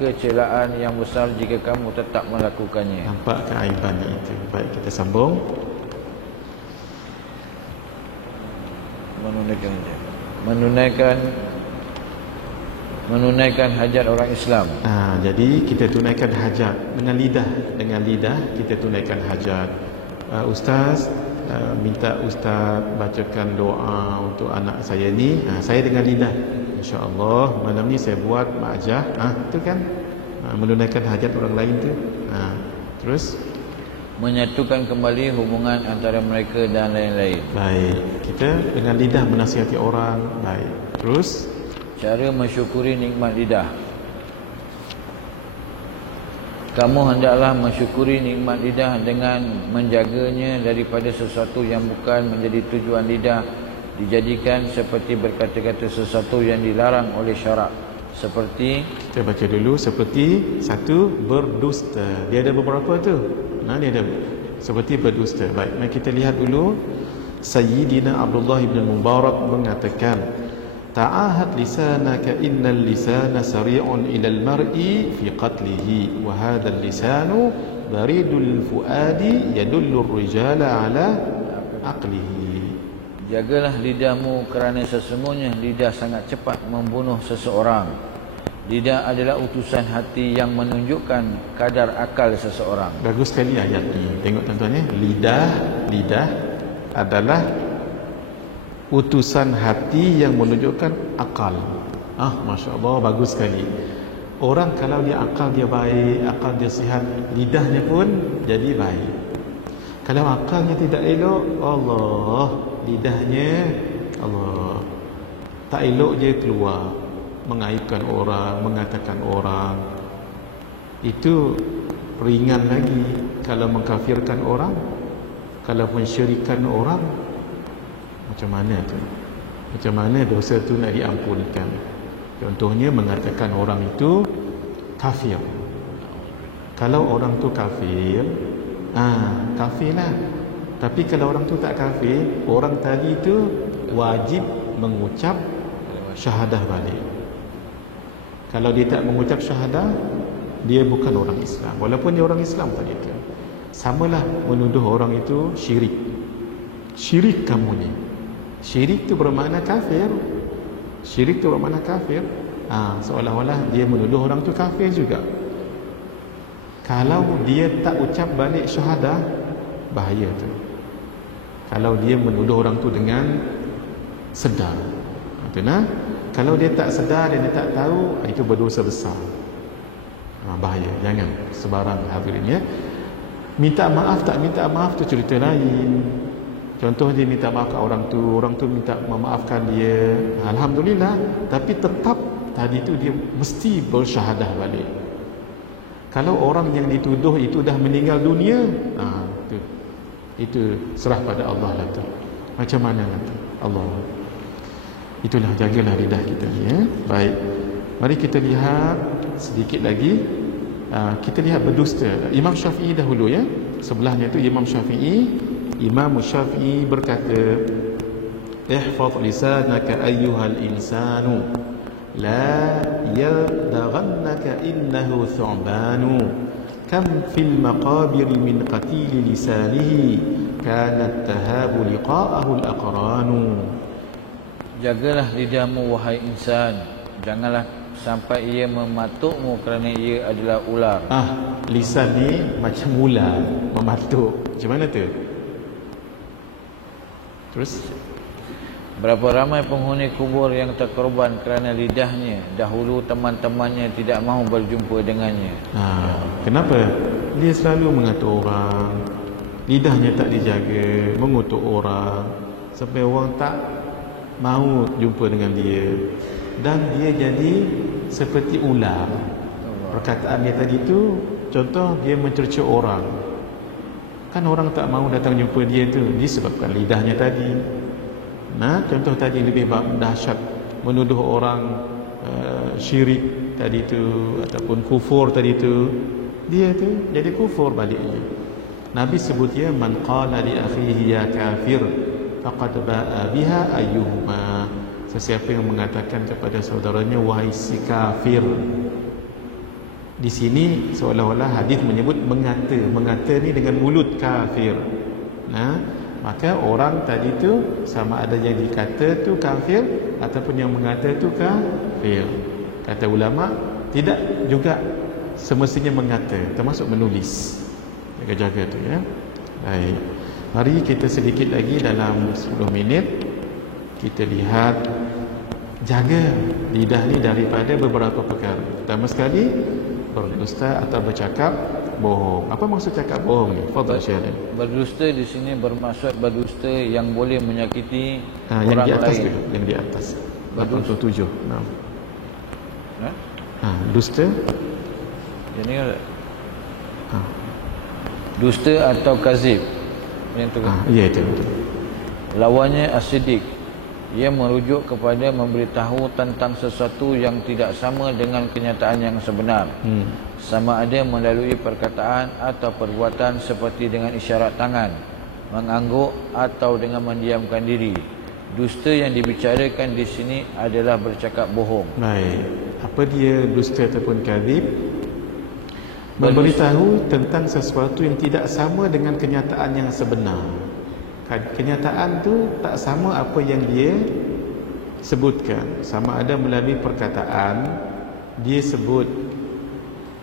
kecelaan yang besar jika kamu tetap melakukannya. Nampak keaibannya itu. Baik, kita sambung. Menunaikan hajat orang Islam. Jadi kita tunaikan hajat dengan lidah kita tunaikan hajat. Ustaz minta Ustaz bacakan doa untuk anak saya ni. Saya dengan lidah, insya-Allah malam ni saya buat ma'ajah. Itu kan menunaikan hajat orang lain tu. Terus menyatukan kembali hubungan antara mereka dan lain-lain. Baik, kita dengan lidah menasihati orang. Baik. Terus Cara mensyukuri nikmat lidah. Kamu hendaklah mensyukuri nikmat lidah dengan menjaganya daripada sesuatu yang bukan menjadi tujuan lidah dijadikan seperti berkata-kata sesuatu yang dilarang oleh syarak. Seperti, kita baca dulu, seperti satu, berdusta. Dia ada beberapa tu. Dia ada seperti berdusta. Baik, mari kita lihat dulu. Sayyidina Abdullah bin Mubarak mengatakan, ta'ahad lisanaka innal lisana sari'un ilal mar'i fi qatlihi wa hadzal lisanu baridul fuadi yadullu ar-rijala ala aqlihi. jagalah lidahmu kerana sesungguhnya lidah sangat cepat membunuh seseorang. Lidah adalah utusan hati yang menunjukkan kadar akal seseorang. Bagus sekali ayat ni. Tengok tuan-tuan ya. Lidah adalah utusan hati yang menunjukkan akal. Masya Allah, bagus sekali. Orang kalau dia akal dia baik, akal dia sihat, lidahnya pun jadi baik. Kalau akalnya tidak elok, Allah, lidahnya Allah tak elok je keluar, mengaibkan orang, mengatakan orang. Itu ringan lagi. Kalau mengkafirkan orang, kalau mensyirikan orang, macam mana tu? Macam mana dosa tu nak diampunkan? Contohnya mengatakan orang itu kafir. Kalau orang tu kafir, kafirlah. Tapi kalau orang tu tak kafir, orang tadi tu wajib mengucap syahadah balik. Kalau dia tak mengucap syahadah, dia bukan orang Islam. Walaupun dia orang Islam tadi tu, samalah menuduh orang itu syirik. Syirik kamu ni. Syirik tu bermakna kafir. Syirik tu bermakna kafir. Seolah-olah dia menuduh orang tu kafir juga. Kalau dia tak ucap balik syahadah, bahaya tu. Kalau dia menuduh orang tu dengan sedar, kalau dia tak sedar dan dia tak tahu, itu berdosa besar. Bahaya. Jangan sebarang hadirin ya. Minta maaf tak minta maaf tu cerita lain. Contoh dia minta maaf ke orang tu minta memaafkan dia, alhamdulillah, tapi tetap tadi tu dia mesti bersyahadah balik. Kalau orang yang dituduh itu dah meninggal dunia, itu serah pada Allah lah tu. Macam mana lah tu? Allah. Itulah, jagalah lidah kita ni ya. Baik. Mari kita lihat sedikit lagi. Kita lihat berdusta. Imam Syafi'i dahulu ya. Sebelahnya tu Imam Syafi'i berkata, ihfaz lisanaka ayyuhal insanu la yaldaghannaka innahu thu'banu kam fil maqabir min qatil lisanihi kanat tahabu liqa'ahu al-aqranu. Jagalah lidahmu wahai insan, janganlah sampai ia mematukmu kerana ia adalah ular. Lisan ni macam ular mematuk. Macam mana tu? Terus, berapa ramai penghuni kubur yang terkorban kerana lidahnya. Dahulu teman-temannya tidak mahu berjumpa dengannya. Kenapa? Dia selalu mengatur orang, lidahnya tak dijaga, mengutuk orang, sampai orang tak mahu jumpa dengan dia, dan dia jadi seperti ular. Perkataan dia tadi tu, contoh dia mencerca orang, kan orang tak mahu datang jumpa dia tu disebabkan lidahnya tadi. Contoh tadi lebih dahsyat, menuduh orang syirik tadi tu ataupun kufur tadi tu, dia tu jadi kufur baliknya. Nabi sebut dia, man qala li akhihi ya kafir faqad ba'a biha ayyuhuma. Sesiapa yang mengatakan kepada saudaranya wahai si kafir. Di sini seolah-olah hadis menyebut mengata ni dengan mulut kafir. Maka orang tadi tu sama ada yang dikata tu kafir ataupun yang mengata tu kafir. Kata ulama, tidak juga semestinya mengata, termasuk menulis. Jaga-jaga tu ya. Baik. Mari kita sedikit lagi dalam 10 minit kita lihat jaga lidah ni daripada beberapa perkara. Pertama sekali, berdusta atau bercakap bohong. Apa maksud cakap bohong ni? Fadhal Syekh. Berdusta di sini bermaksud berdusta yang boleh menyakiti Yang orang di atas lain. tu, yang di atas. Berdusta. 87. Nah. Ha? Dusta. Jadi Ha. dusta atau kazib. Yang tu. Ya itu. Lawannya asidik. Ia merujuk kepada memberitahu tentang sesuatu yang tidak sama dengan kenyataan yang sebenar. Sama ada melalui perkataan atau perbuatan seperti dengan isyarat tangan, mengangguk atau dengan mendiamkan diri. Dusta yang dibicarakan di sini adalah bercakap bohong. Baik. Apa dia dusta ataupun kadhib? Memberitahu tentang sesuatu yang tidak sama dengan kenyataan yang sebenar. Kenyataan tu tak sama apa yang dia sebutkan. Sama ada melalui perkataan, dia sebut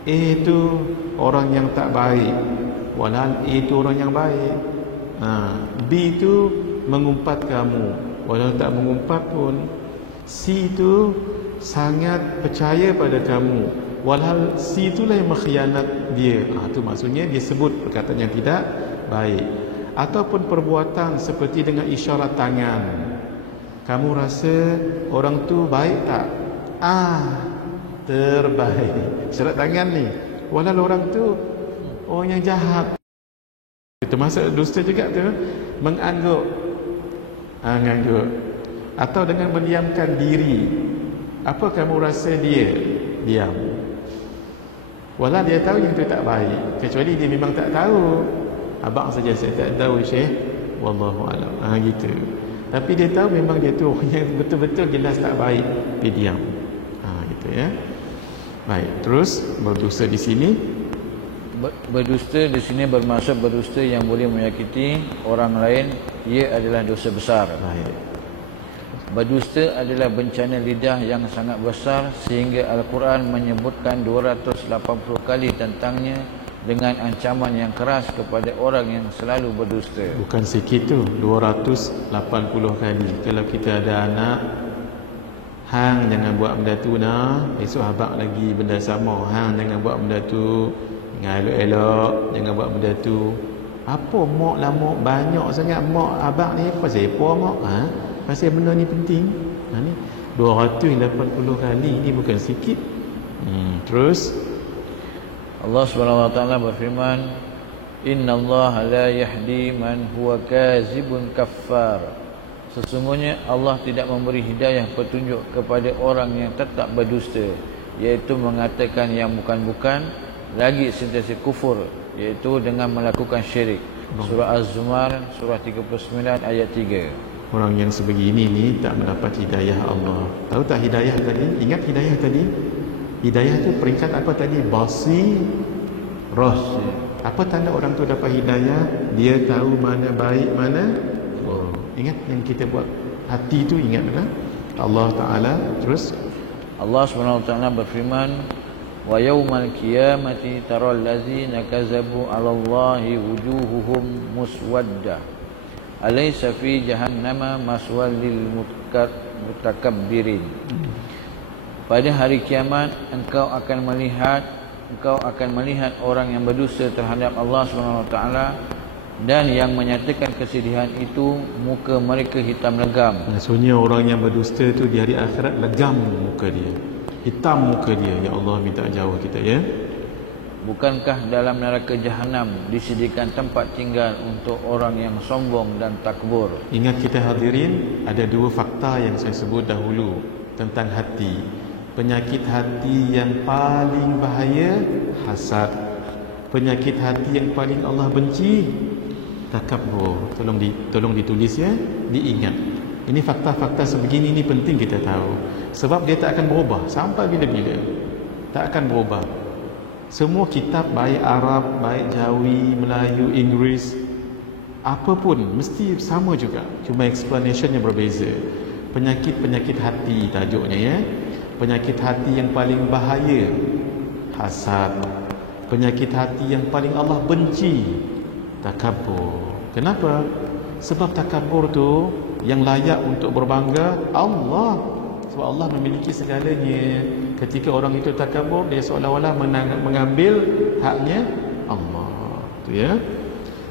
A itu orang yang tak baik, walau A itu orang yang baik. B itu mengumpat kamu, walau tak mengumpat pun. C itu sangat percaya pada kamu, walau C itulah yang mengkhianat dia. Itu maksudnya dia sebut perkataan yang tidak baik. Ataupun perbuatan seperti dengan isyarat tangan. Kamu rasa orang tu baik tak? Terbaik. Isyarat tangan ni, walau orang tu orang yang jahat. Itu masuk dusta juga tu. Mengangguk, ngangguk. Atau dengan mendiamkan diri. Apa kamu rasa dia? Diam. Walau dia tahu yang tu tak baik, kecuali dia memang tak tahu. Abang saja saya tak tahu Syekh, wallahu alam. Gitu. Tapi dia tahu memang dia tu orang yang betul-betul jelas tak baik, dia diam. Gitu ya. Baik, terus berdusta di sini. Berdusta di sini bermaksud berdusta yang boleh menyakiti orang lain. Ia adalah dosa besar. Baik. Berdusta adalah bencana lidah yang sangat besar sehingga Al-Quran menyebutkan 280 kali tentangnya dengan ancaman yang keras kepada orang yang selalu berdusta. Bukan sikit tu, 280 kali. Kalau kita ada anak, hang jangan buat benda tu nah, esok abang lagi benda sama. Hang jangan buat benda tu, dengan elok-elok, jangan buat benda tu. Apa mak lah mak, banyak sangat mak abang ni, pasal apa mak? Pasal benda ni penting. Ni 280 kali, ni bukan sikit. Terus Allah SWT berfirman, Inna Allah la yahdi man huwa kazibun kaffar. Sesungguhnya Allah tidak memberi hidayah petunjuk kepada orang yang tetap berdusta, iaitu mengatakan yang bukan-bukan, lagi sentiasa kufur, iaitu dengan melakukan syirik. Surah Az-Zumar, surah 39 ayat 3. Orang yang sebegini ni tak mendapat hidayah Allah. Tahu tak hidayah tadi? Ingat hidayah tadi? Hidayah tu peringkat apa tadi? Basirah. Apa tanda orang tu dapat hidayah? Dia tahu mana baik, mana buruk. Ingat yang kita buat hati tu, ingat kan? Allah Ta'ala. Terus Allah SWT berfirman, Wa yawmal qiyamati taral ladzina kazabu 'ala Allahi wujuhuhum muswaddah. Alaysa fi jahannama maswal lil mutakabbirin. Pada hari kiamat engkau akan melihat orang yang berdusta terhadap Allah SWT, dan yang menyatakan kesedihan itu muka mereka hitam legam. Maksudnya orang yang berdusta tu di hari akhirat legam muka dia, hitam muka dia. Ya Allah, minta jauh kita ya. Bukankah dalam neraka jahanam disediakan tempat tinggal untuk orang yang sombong dan takbur? Ingat kita hadirin, ada dua fakta yang saya sebut dahulu tentang hati. Penyakit hati yang paling bahaya, hasad. Penyakit hati yang paling Allah benci, takabur. Tolong ditulis ya, diingat. Ini fakta-fakta sebegini ni penting kita tahu. Sebab dia tak akan berubah sampai bila-bila. Tak akan berubah. Semua kitab, baik Arab, baik Jawi, Melayu, Inggeris, apa pun mesti sama juga, cuma explanationnya berbeza. Penyakit-penyakit hati tajuknya ya. Penyakit hati yang paling bahaya, hasad. Penyakit hati yang paling Allah benci, takabur. Kenapa? Sebab takabur tu yang layak untuk berbangga Allah. Sebab Allah memiliki segalanya. Ketika orang itu takabur, dia seolah-olah mengambil haknya Allah. Tu ya.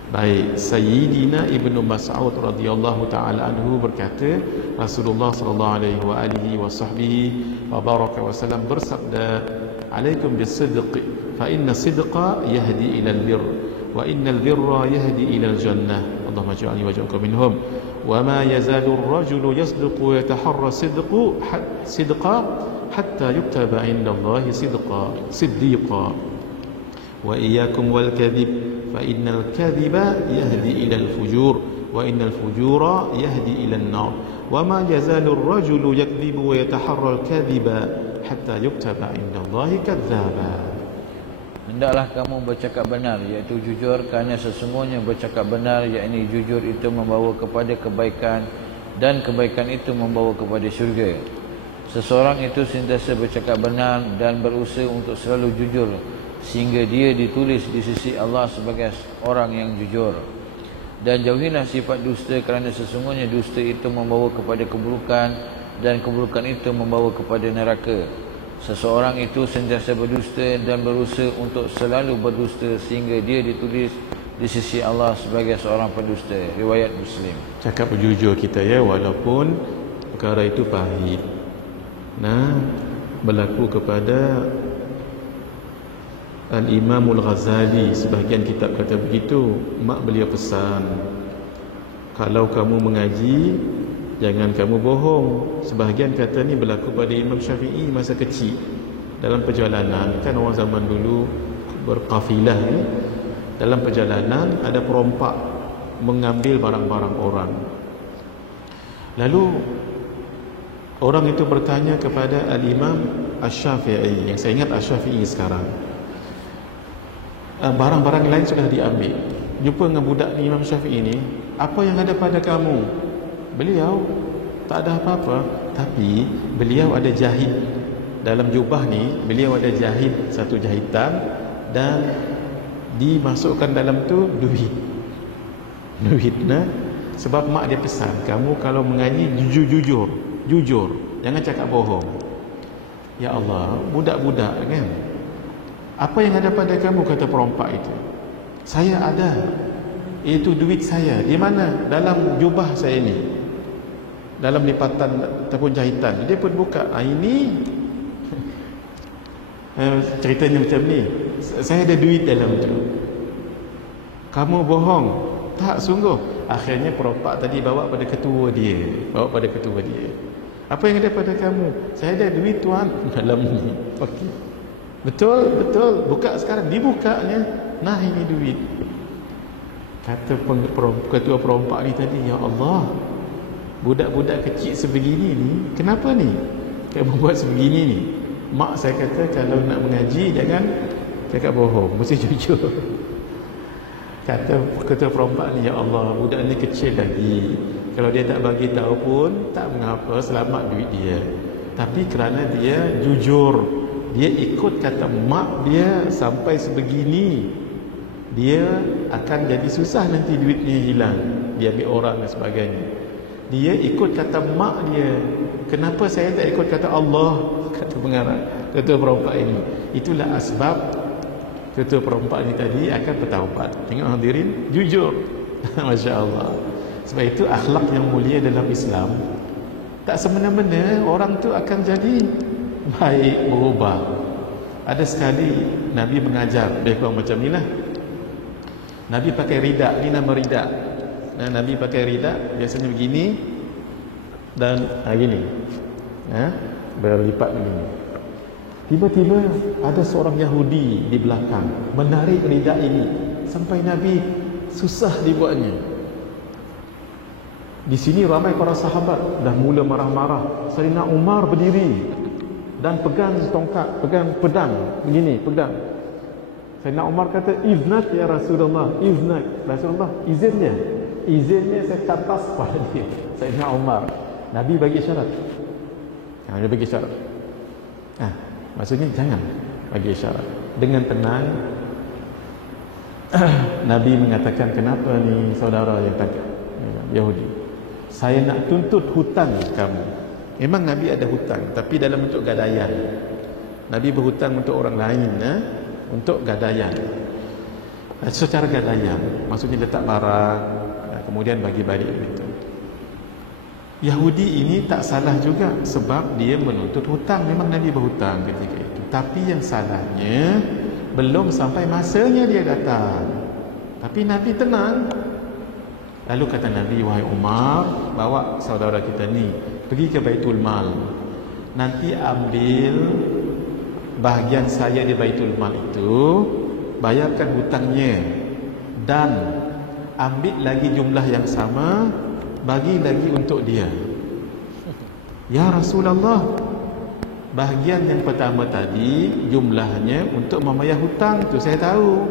Baik, Sayyidina Ibnu Mas'ud radhiyallahu taala anhu berkata, Rasulullah sallallahu alaihi wa alihi wa sahbihi wa baraka wa sallam bersabda, "Alaikum bis-sidq, fa inna sidqa yahdi ila al-birr, wa innal birra yahdi ila al-jannah." Allahumma ij'alni wa ij'alka minhum. Wa ma yazalu ar-rajulu yasduqu wa yataharra sidqa hatta yuktaba 'inda Allahi siddiqa. Wa iyyakum wal kadhib fa innal kadhiba yahdi ila al-fujur wa innal fujura yahdi ila an-nar wa ma yazalu ar-rajulu yakdhibu wa yataharra al-kadhiba hatta yuktaba 'inda Allahi kadzdzaba. Hendaklah kamu bercakap benar, iaitu jujur, kerana sesungguhnya bercakap benar, yakni jujur itu membawa kepada kebaikan dan kebaikan itu membawa kepada syurga. Seseorang itu sentiasa bercakap benar dan berusaha untuk selalu jujur sehingga dia ditulis di sisi Allah sebagai orang yang jujur. Dan jauhilah sifat dusta, kerana sesungguhnya dusta itu membawa kepada keburukan dan keburukan itu membawa kepada neraka. Seseorang itu sentiasa berdusta dan berusaha untuk selalu berdusta sehingga dia ditulis di sisi Allah sebagai seorang pendusta. Riwayat Muslim. Cakap berjujur kita ya, walaupun perkara itu pahit. Nah, berlaku kepada Al-Imam Al-Ghazali, sebahagian kitab kata begitu. Mak beliau pesan, kalau kamu mengaji, jangan kamu bohong. Sebahagian kata ni berlaku pada Imam Syafi'i masa kecil. Dalam perjalanan, kan orang zaman dulu berkafilah ni, dalam perjalanan ada perompak mengambil barang-barang orang. Lalu orang itu bertanya kepada Al-Imam Asy-Syafi'i, yang saya ingat Asy-Syafi'i sekarang, barang-barang lain sudah diambil. Jumpa dengan budak ni, Imam Syafi'i ni, apa yang ada pada kamu? Beliau tak ada apa-apa, tapi beliau ada jahit dalam jubah ni. Beliau ada jahit satu jahitan dan dimasukkan dalam tu duit. Nah, sebab mak dia pesan, kamu kalau mengaji jujur, jangan cakap bohong. Ya Allah, budak-budak kan, apa yang ada pada kamu? Kata perompak itu, saya ada, itu duit saya. Di mana? Dalam jubah saya ni, dalam lipatan ataupun jahitan. Dia pun buka, ini ceritanya macam ni, saya ada duit dalam tu. Kamu bohong? Tak, sungguh. Akhirnya perompak tadi bawa pada ketua dia. Apa yang ada pada kamu? Saya ada duit tuan dalam ni. Okey, betul, buka sekarang. Dibukanya, nah ini duit. Kata ketua perompak ni tadi, ya Allah, budak-budak kecil sebegini ni, kenapa ni kamu buat sebegini ni? Mak saya kata kalau nak mengaji jangan cakap bohong, mesti jujur. Kata ketua perompak ni, ya Allah, budak ni kecil lagi, kalau dia tak bagi tahu pun tak mengapa, selamat duit dia. Tapi kerana dia jujur, dia ikut kata mak dia sampai sebegini, dia akan jadi susah nanti duitnya hilang, dia ambil orang dan sebagainya. Dia ikut kata mak dia. Kenapa saya tak ikut kata Allah? Kata pengarang, ketua perompak ini. Itulah asbab ketua perompak ini tadi akan bertaubat. Tengok hadirin, jujur. Masya Allah. Sebab itu akhlak yang mulia dalam Islam, tak semena-mena orang tu akan jadi baik, berubah. Ada sekali Nabi mengajar, lebih kurang macam ni lah. Nabi pakai ridak, ni nama ridak. Nabi pakai ridak biasanya begini dan gini, berlipat begini. Tiba-tiba ada seorang Yahudi di belakang menarik ridak ini sampai Nabi susah dibuatnya. Di sini ramai para sahabat dah mula marah-marah. Sayyidina Umar berdiri dan pegang tongkat, pegang pedang begini, pedang. Sayyidina Umar kata, "Iznat ya Rasulullah, iznat." Rasulullah, izinnya saya tapas pada dia. Sayyidina Umar. Nabi bagi syarat. Dia bagi syarat. Maksudnya jangan bagi syarat. Dengan tenang Nabi mengatakan, kenapa ni saudara yang tangkap Yahudi, saya nak tuntut hutang kamu. Memang Nabi ada hutang, tapi dalam bentuk gadaian. Nabi berhutang untuk orang lain, untuk gadaian. secara gadaian, maksudnya letak barang kemudian bagi balik begitu. Yahudi ini tak salah juga sebab dia menuntut hutang. Memang Nabi berhutang ketika itu, tapi yang salahnya belum sampai masanya dia datang, tapi Nabi tenang. Lalu kata Nabi, wahai Umar, bawa saudara kita ni pergi ke Baitul Mal, nanti ambil bahagian saya di Baitul Mal itu, bayarkan hutangnya, dan ambil lagi jumlah yang sama, bagi lagi untuk dia. Ya Rasulullah, bahagian yang pertama tadi jumlahnya untuk membayar hutang tu saya tahu,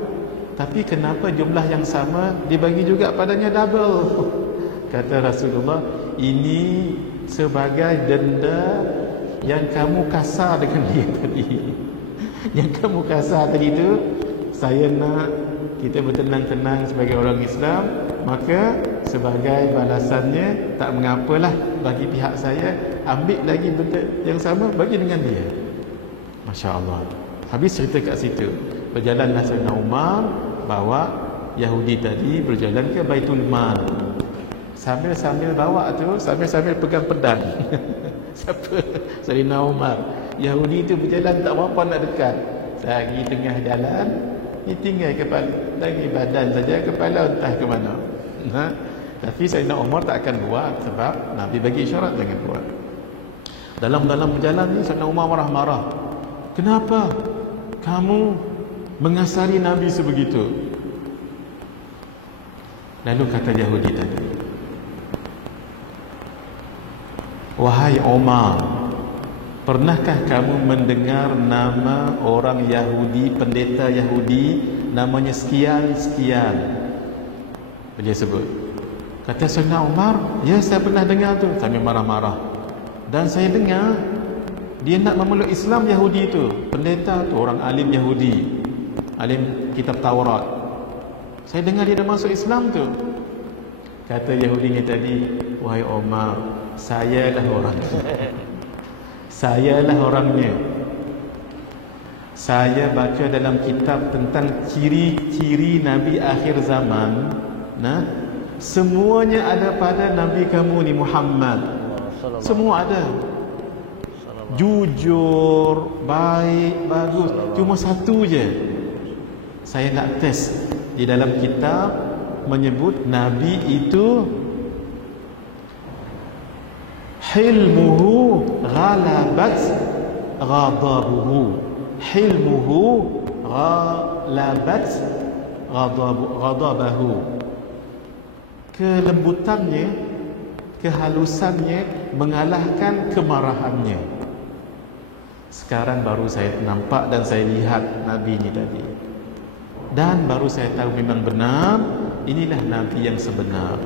tapi kenapa jumlah yang sama dibagi juga padanya double? Kata Rasulullah, ini sebagai denda yang kamu kasar dengan dia tadi. Yang kamu kasar tadi tu, saya nak kita bertenang-tenang sebagai orang Islam, maka sebagai balasannya, tak mengapalah, bagi pihak saya ambil lagi benda yang sama, bagi dengan dia. Masya Allah. Habis cerita kat situ, berjalanlah Sayyidina Umar bawa Yahudi tadi berjalan ke Baitul Mal, sambil-sambil bawa tu, sambil-sambil pegang pedang. Siapa? Sayyidina Umar. Yahudi tu berjalan tak berapa nak dekat, lagi tengah jalan ni tinggal kepala, lagi badan saja, kepala entah ke mana. Tapi Sayyidina Umar tak akan buat sebab Nabi bagi isyarat jangan buat. Dalam perjalanan ni Sayyidina Umar marah-marah. Kenapa kamu mengasari Nabi sebegitu? Lalu kata Yahudi tadi, wahai Umar, pernahkah kamu mendengar nama orang Yahudi, pendeta Yahudi, namanya sekian-sekian? Dia sebut. Kata Sayyidina Umar, ya saya pernah dengar tu, sambil marah-marah. Dan saya dengar dia nak memeluk Islam Yahudi tu. Pendeta tu orang alim Yahudi, alim kitab Taurat. Saya dengar dia dah masuk Islam tu. Kata Yahudinya tadi, wahai Umar, sayalah orangnya. Sayalah orangnya. Saya baca dalam kitab tentang ciri-ciri Nabi akhir zaman. Nah, semuanya ada pada Nabi kamu ni Muhammad. Semua ada. Jujur, baik, bagus. Cuma satu je saya nak test. Di dalam kitab menyebut Nabi itu hilmuhu ghalabat ghadabuhu. Hilmuhu ghalabat ghadabahu. Kelembutannya, kehalusannya mengalahkan kemarahannya. Sekarang baru saya nampak dan saya lihat Nabi ini tadi, dan baru saya tahu memang benar inilah Nabi yang sebenar.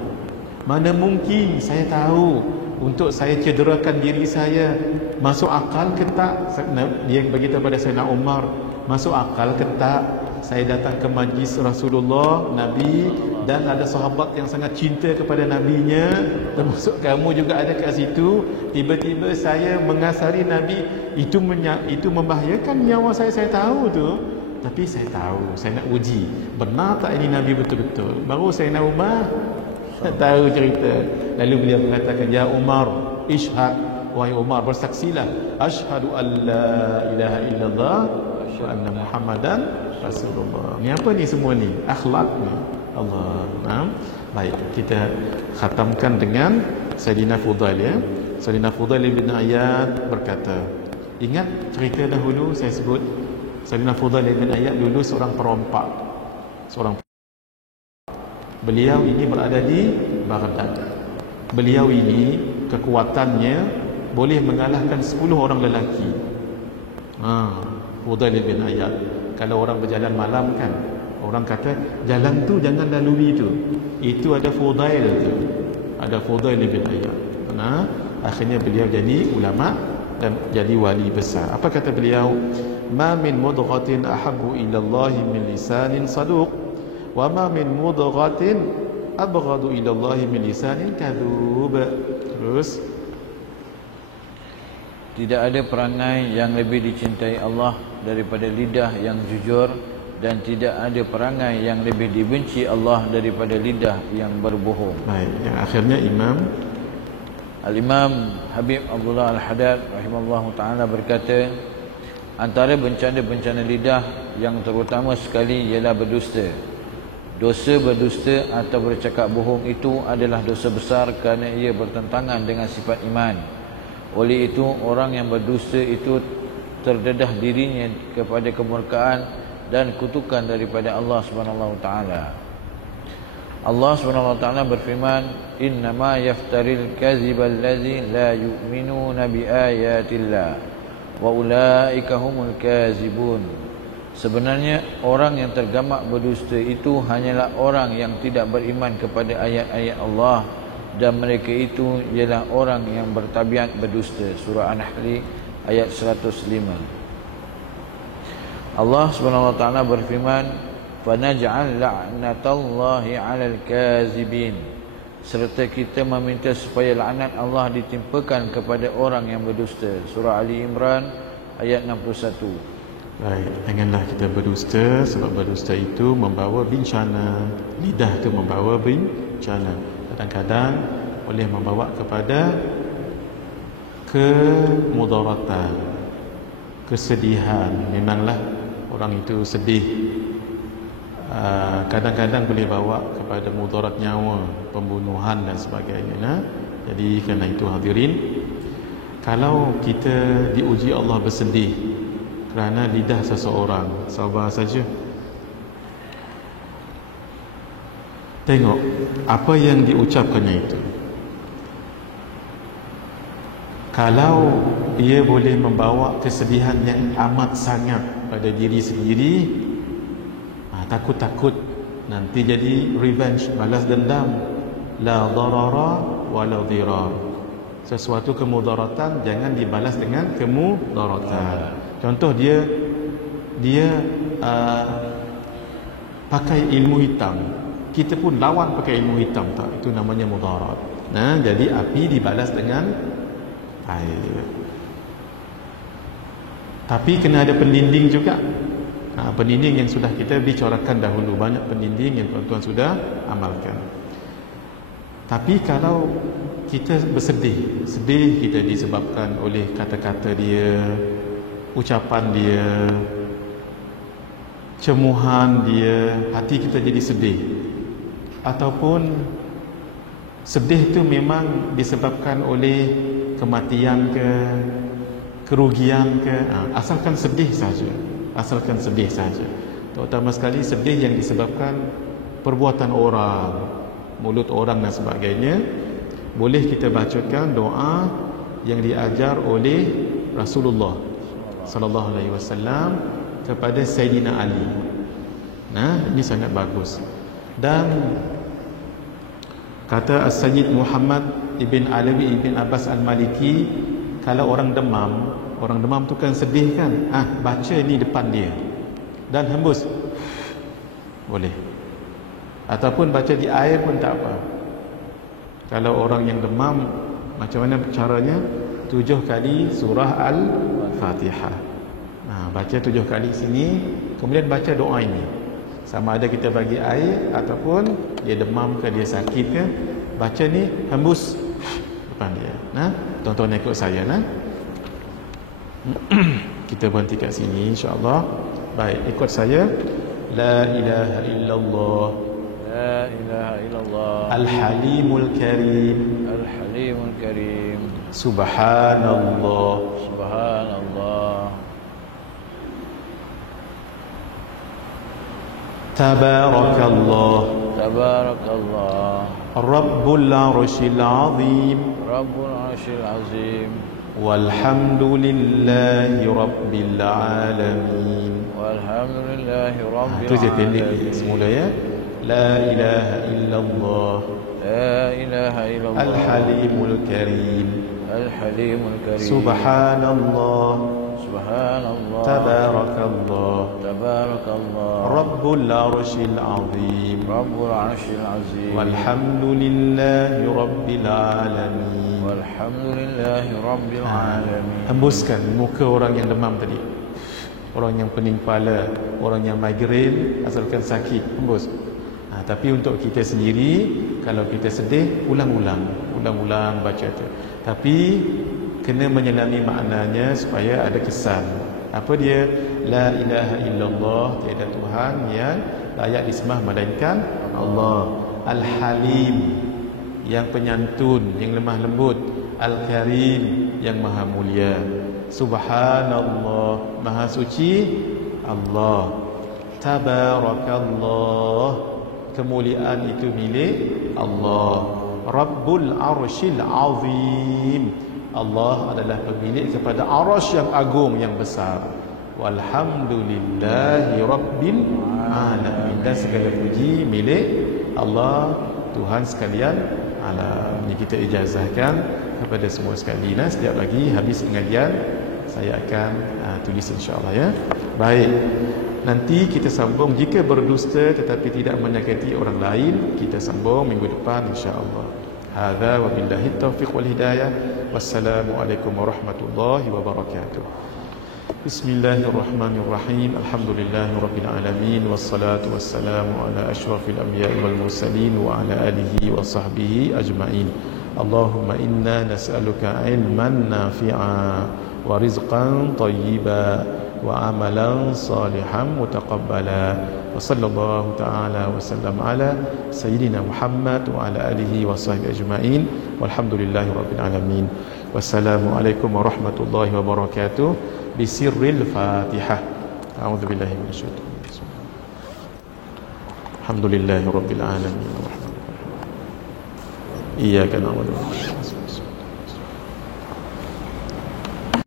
Mana mungkin saya tahu untuk saya cederakan diri saya, masuk akal ke tak? Dia beritahu pada Sayyidina Umar, masuk akal ke tak saya datang ke majlis Rasulullah Nabi, dan ada sahabat yang sangat cinta kepada Nabinya, termasuk kamu juga ada kat situ, tiba-tiba saya mengasari Nabi, itu membahayakan nyawa saya tahu tu. Tapi saya tahu, saya nak uji benar tak ini Nabi betul-betul. Baru saya nak Umar tahu cerita. Lalu beliau mengatakan, ya Umar, ishhad, wahai Umar, bersaksilah, asyhadu an la ilaha illallah wa anna Muhammadan Rasulullah. Ni apa ni semua ni? Akhlak ni. Allah. Nah, baik, kita khatamkan dengan Sayyidina Fudail ya. Sayyidina Fudail bin Iyad berkata, ingat cerita dahulu saya sebut Sayyidina Fudail bin Iyad dulu seorang perompak. Beliau ini berada di Baghdad. Beliau ini kekuatannya boleh mengalahkan 10 orang lelaki. Fudail bin Iyad. Kalau orang berjalan malam kan, orang kata jalan tu jangan lalui tu. Itu ada Fudail tu. Ada Fudail bin Iyad. Nah, akhirnya beliau jadi ulama dan jadi wali besar. Apa kata beliau? Ma min mudghatin ahabbu ila Allah min lisanin saduq, wa ma min mudghatin abghadu ila Allah min lisanin kadhub. Terus, tidak ada perangai yang lebih dicintai Allah daripada lidah yang jujur, dan tidak ada perangai yang lebih dibenci Allah daripada lidah yang berbohong. Baik, yang akhirnya Imam Al-Imam Habib Abdullah Al-Haddad rahimahullah ta'ala berkata, antara bencana-bencana lidah yang terutama sekali ialah berdusta. Dosa berdusta atau bercakap bohong itu adalah dosa besar kerana ia bertentangan dengan sifat iman. Oleh itu, orang yang berdusta itu terdedah dirinya kepada kemurkaan dan kutukan daripada Allah Subhanahu wa taala. Allah Subhanahu wa taala berfirman, "Innama yaftaril kadziba allazi la yu'minuna biayatillah wa ulaika humul kazibun." Sebenarnya orang yang tergamak berdusta itu hanyalah orang yang tidak beriman kepada ayat-ayat Allah, dan mereka itu ialah orang yang bertabiat berdusta. Surah An-Nahl ayat 105. Allah Subhanahu wa taala berfirman, "Fanaj'al la'natallahi 'alal kazibin." Serta kita meminta supaya laknat Allah ditimpakan kepada orang yang berdusta. Surah Ali Imran ayat 61. Baik, janganlah kita berdusta, sebab berdusta itu membawa bencana. Lidah itu membawa bencana. Kadang-kadang boleh membawa kepada kemudaratan, kesedihan. Memanglah orang itu sedih. Kadang-kadang boleh bawa kepada mudarat nyawa, pembunuhan dan sebagainya. Jadi kerana itu hadirin, kalau kita diuji Allah bersedih kerana lidah seseorang, sabar saja. Tengok apa yang diucapkannya itu. Kalau ia boleh membawa kesedihan yang amat sangat pada diri sendiri, takut-takut nanti jadi revenge, balas dendam. La darara wa la dirar. Sesuatu kemudaratan jangan dibalas dengan kemudaratan. Contoh dia pakai ilmu hitam, kita pun lawan pakai ilmu hitam, tak? Itu namanya mudarat. Nah, jadi api dibalas dengan air. Tapi kena ada pendinding juga. Pendinding yang sudah kita bicarakan dahulu. Banyak pendinding yang tuan-tuan sudah amalkan. Tapi kalau kita bersedih, sedih kita disebabkan oleh kata-kata dia, ucapan dia, cemuhan dia, hati kita jadi sedih. Ataupun sedih itu memang disebabkan oleh kematian ke, kerugian ke, asalkan sedih saja. Asalkan sedih saja. Terutama sekali sedih yang disebabkan perbuatan orang, mulut orang dan sebagainya. Boleh kita bacakan doa yang diajar oleh Rasulullah sallallahu alaihi wasallam kepada Sayyidina Ali. Nah, ini sangat bagus. Dan kata As-Sayyid Muhammad Ibn Alawi Ibn Abbas Al-Maliki, kalau orang demam tu kan sedih kan, baca ni depan dia dan hembus, boleh. Ataupun baca di air pun tak apa. Kalau orang yang demam, macam mana caranya? 7 kali surah Al-Fatihah. Baca 7 kali sini, kemudian baca doa ini. Sama ada kita bagi air ataupun dia demam ke, dia sakit ke, baca ni hembus depan dia. Tuan-tuan ikut saya Kita berhenti kat sini insya-Allah. Baik, ikut saya. La ilaha illallah. La ilaha illallah. Al-Halimul Karim. Al-Halimul Karim. Subhanallah. Subhanallah. Tabarakallah. Tabarakallah. Rabbul Arshil Azim. Rabbul Arshil Azim. Walhamdulillahi Rabbil Alamin. Walhamdulillahi Rabbil Itu je pendek Alamin. semula ya. La ilaha illallah. La ilaha illallah. Al-Halimul Karim. Al-Halimul Karim. Subhanallah. Subhanallah. Tabarakallah. Tabarakallah. Rabbul Arshil Azim. Rabbul Arshil Azim. Walhamdulillahi Rabbil Alamin. Walhamdulillahi Rabbil Alamin. Hembuskan muka orang yang demam tadi. orang yang pening kepala, orang yang migrain asalkan sakit, tembus. Tapi untuk kita sendiri, kalau kita sedih, ulang-ulang baca tu. Tapi kena menyelami maknanya supaya ada kesan. Apa dia? La ilaha illallah, tiada Tuhan yang layak disembah melainkan Allah. Al-Halim, yang penyantun, yang lemah lembut. Al-Karim, yang maha mulia. Subhanallah, maha suci Allah. Tabarakallah, kemuliaan itu milik Allah. Rabbul Arshil Azim, Allah adalah pemilik kepada arasy yang agung, yang besar. Walhamdulillahi Rabbil Alamin, dan segala puji milik Allah, Tuhan sekalian alam. Ini kita ijazahkan kepada semua sekali. Setiap pagi habis pengajian saya akan tulis insya-Allah, ya. Baik. Nanti kita sambung, jika berdusta tetapi tidak menyakiti orang lain, kita sambung minggu depan insya-Allah. Hadza wa billahi taufiq wal hidayah. Wassalamualaikum warahmatullahi wabarakatuh. Bismillahirrahmanirrahim. Alhamdulillahirabbil alamin, wassalatu wassalamu ala asyrafil anbiya'i wal mursalin wa ala alihi wa sahbihi ajmain. Allahumma inna nas'aluka ilman nafi'a wa rizqan thayyiba wa amalan salihan mutaqabbala. Wa sallallahu ta'ala wa sallam ala sayyidina Muhammad wa ala alihi wa sahbihi ajma'in. Walhamdulillahi rabbil alamin. Wassalamualaikum warahmatullahi wabarakatuh. Bisirril Fatihah. A'udzu billahi minasyaitonir rajim. Alhamdulillahi rabbil alamin. Iyyaka na'budu wa iyyaka nasta'in.